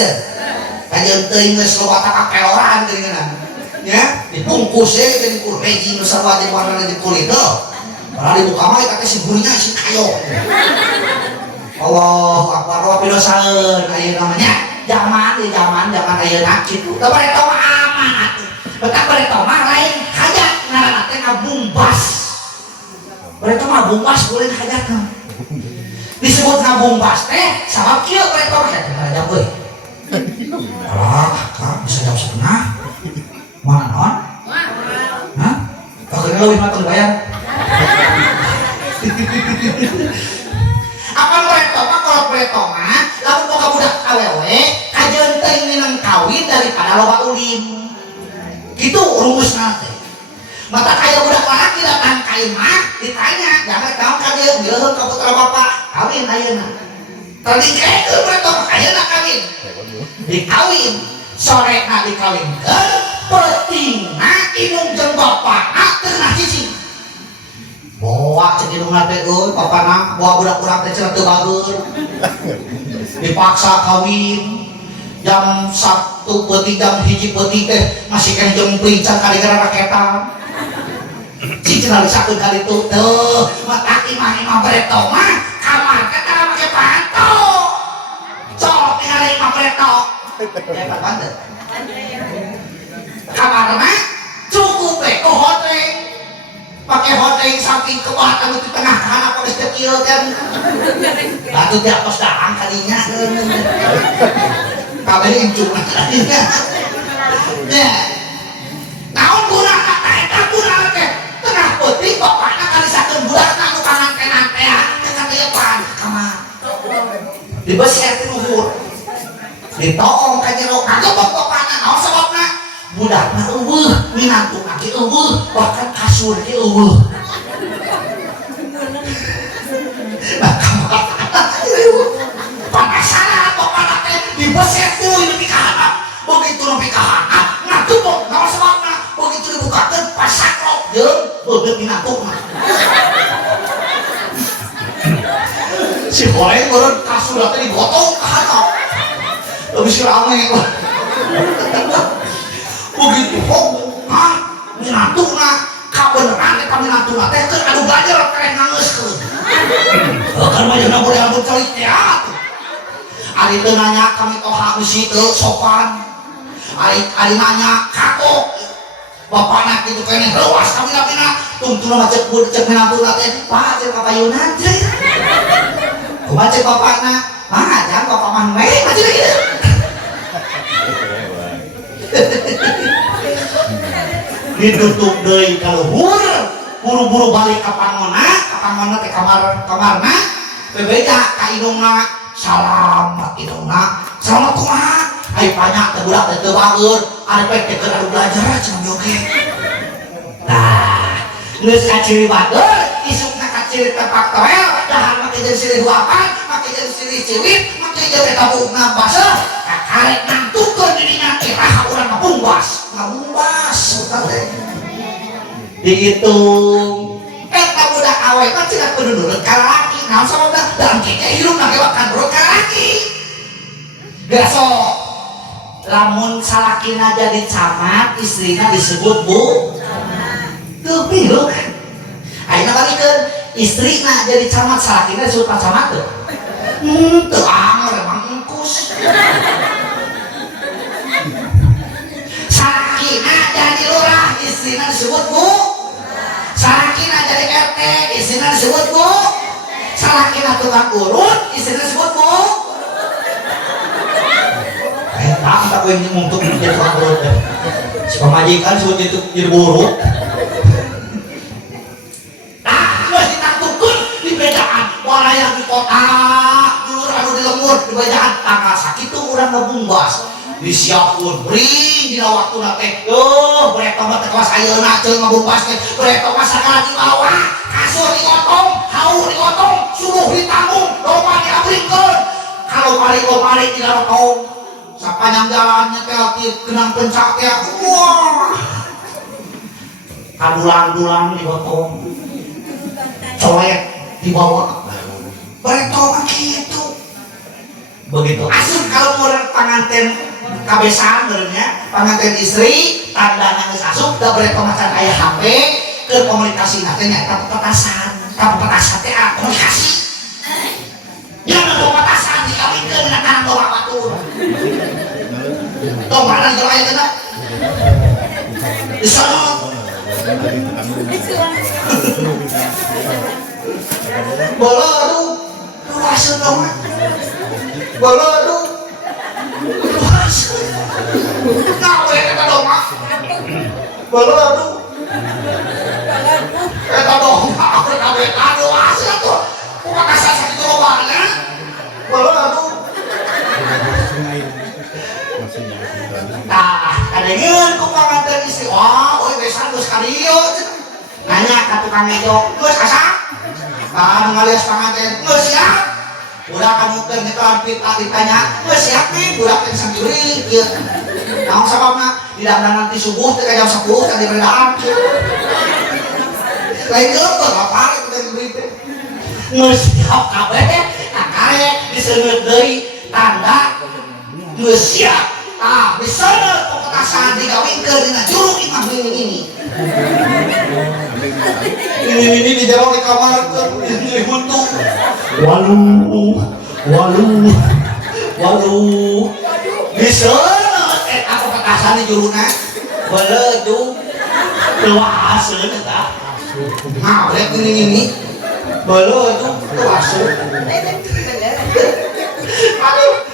kajian teuing geus loba kakeloran geuningan. Ya, dibungkus ya jadi kuregi nu sarua di warna di kulit tuh. Malah dibuka mah eta si gurinya si kayo. Allahu Akbar, wa pidosaeun aya namanya zaman ayeuna kitu. Da bare mah aman atuh. Betak bare mah lain hajat ngaranna teh ngabumbas. Bare mah bumbas boleh hajatna. Disebut ngabumbas teh sabab kieu bare mah teh ngajak euy. Alah, Kak bisa jawab setengah. Mana non? Hah? Kakaknya lebih matang bayar. Apa mereka mah kalau mereka mah lamun boga budak awewe kajeun teuing minang kawin daripada loba ulim. Kitu rumusna teh. Mata kaya budak lalaki datang ka imah ditanya, "Jangan kamu ka dieu bileuh ka putra bapak kawin ayeuna." Tadi kaeun mereka mah ayeuna kawin. Dikawin, sorena dikawinkeun, peutingna inung jeung bapana teu nah hiji. Bawa cek indung teh euy bapana bawa budak urang teh cenah teu baeur. Dipaksa kawin jam 1 peuting jam 1 peuting teh masih kan jempling can kadigara raketan. Cicing disakeun ka ditu teuh mata imah bereto mah kamar teh tara make panto. Sok ningali imah bereto. Ya Pak Banten. Kamar mah cukup we ku hoteng. Pakai hoteng samping ke bawah anu di tengah kana pakai step kieu kan. Batu teh apes daang kadinya. Kabeh incuk kadinya. Ya. Naon gunana ta eta gunana teh tengah peuting bapana kalisakeun budakna anu kanantenan teh kakateupan kamar. Dibeser ti luhur. Ditoong ka jero kagebog bapana naon sababna? Budakna eueuh, minantuna ge eueuh, bahkan kasur ge eueuh. Nah, panasaran bapana teh dibeser teuing nepi ka handap. Begitu nepi ka handap, ngagebog naon sababna? Begitu dibukakeun pasakrok jeung beungeut minantuna. Si goreng meureun kasur teh digotong ka handap. Lebih si rame begitu minantuna kabeneran eta minantuna teh keur adu belajar kereh ngangeuskeun kan mah jeung boleh ambut calik teh ari teu nanya kami toha bisi teu sopan ari nanya kakok bapana kitu keneh leuas kamina-mina tungtuna mah cek minantuna teh pak cek papayunan teh kumaha cek bapana mah jangan bapak mah meh macam kitu. Ditutup deui ka luhur, buru-buru balik ka pangonna teh kamarna, bebeja ka indungna, salamat indungna, salamat kumaha? Ai panya teh budak teh teu baeur, ari pek teh keur adu belajar cenah joge. Tah, geus kaciri bager, isukna kaciri teh faktoel, dahar make jeung silih duapan, make jeung silih ciwit, make jeung eta bukna baseuh, karek nantukeun dirinya teh raha urang ngabumbas teh. Dihitung eta budak awe mah cenah kudu nurut ka lalaki, naon sababna dalam keke hirup ngagewakan nurut ka lalaki. Gaso lamun salakina jadi camat, istrina disebut bu tuh pilu kan. Ayeuna balikeun istrina jadi camat, salakina disebut camat tuh. Teu anger emang engkus. Salakina jadi lurah, istrina disebut bu. Salakina jadi RT, istrina disebut bu. Salakina tukang urut, istrina disebut bu. Tak kowe untuk jadi tukang urut. Si pamajikan disebut jadi buruk. Nah, geus ditantukeun di bedaan warayang di kota, dulur anu di lemur di bedaan tanggal sakitu urang ngabumbas. Disiapkeun bring dina waktuna teh. Bereto mah teh kelas ayeuna ceul ngabumbas teh. Bereto mah sagala di bawah, kasur digotong, haur digotong, subuh ditanggung, domba diabringkeun. Kalau balik tidak rotong. Sampai sepanjang jalannya teh kenang pencak teh wah kadulang-dulang dipotong colek dibawa beretong gitu begitu asup kalau mau panganten kabesan berenya panganten istri tanda nangis asup da beretong macan aya HP ke komunikasi nantinya petasan teh komunikasi yang ada petasan dikawinkeun dengan anak bawa batur tong mana jalan aya kena di sana bola aduh luas dong bola aduh luas nawe kata dong bola aduh kata dong aku nawe aduh asal tuh bukan kasar sakit robannya bola aduh nah kadengeun ku panganten istri wah oi besan geus kadieu nanya ka tukang ngejok geus asa ngalias panganten geus siap udah kamu teh ditanya geus siap nih budak teh sangcuri kieu naon sababna didandang nanti subuh teh ka jam 10 teh diberedaan lain geumpeur apa teh diberi teh geus siap kabeh karek diseungeut deui tanda geus siap ah bisa petasan digawinkeun dina jurung imah ini di jero di kamar di buntu waduh bisa apa petasan di juruna beledu keluar asli eta ngabrek ini beledu keluar aduh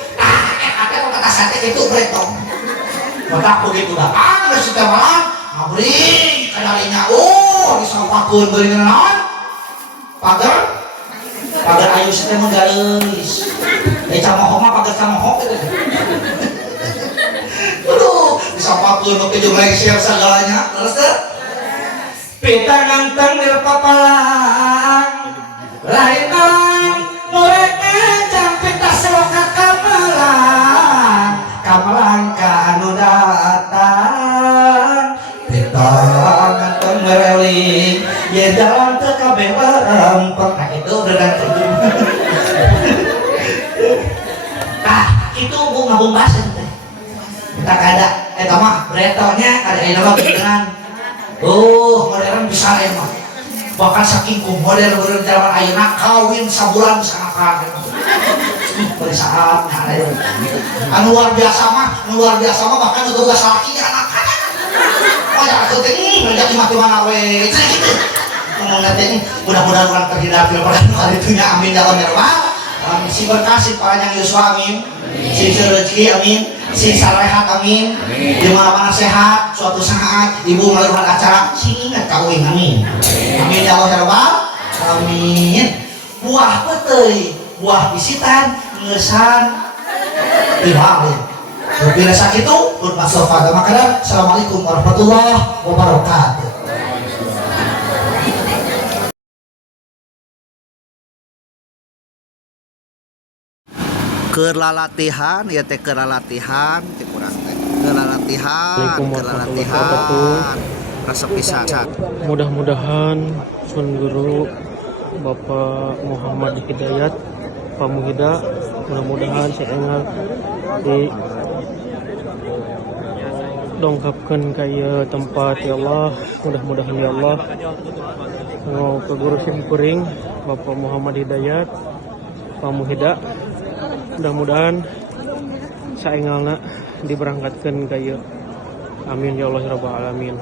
itu beretong maka begitu datang dari setiap malam ngabring kadarinya disampakeun beuringan naon pagar ayu teh menggaleus camohok mah pagar camohok gitu aduh disampakeun ke jeung lengser sagalanya terus teh pita ganteng di papalang lain orang norek jang pita seloka kamelang kamelangka anu datang pita ganteng mereling ya jalan teu kabeh barempeng nah itu dengan nah itu bu ngabung basen teh kita kada eta mah bretonya kada aya nama dengan modern bisa emang bahkan saking modern zaman ayeuna kawin sabulan bisa ngakak pada saatnya ada anu luar biasa mah bahkan untuk gak salah ini anak-anak oh ya aku teh ngajak mati mana we ngomong nanti mudah-mudahan orang terhindar daripada kali itu nya amin ya Allah si berkasih panjang yuswa amin si rezeki amin si sarehat amin di mana-mana sehat suatu saat ibu melakukan acara si ingat kawin amin amin ya Allah amin buah petei buah bisitan ngesan dibalik bila sakitu pun masuk pada makanan. Assalamualaikum warahmatullahi wabarakatuh. Kelalatihan ya teh kelalatihan cek urang teh kelalatihan rasa pisan. Mudah-mudahan Sun Guru Bapak Muhammad Hidayat Pak Muhida, mudah-mudahan saya engal di dongkapkan kaya tempat ya Allah, mudah-mudahan ya Allah mau ke guru simkuring Bapak Muhammad Hidayat Pak Muhida, mudah-mudahan saya engalna diberangkatkan kaya amin ya Allah ya rabbal alamin.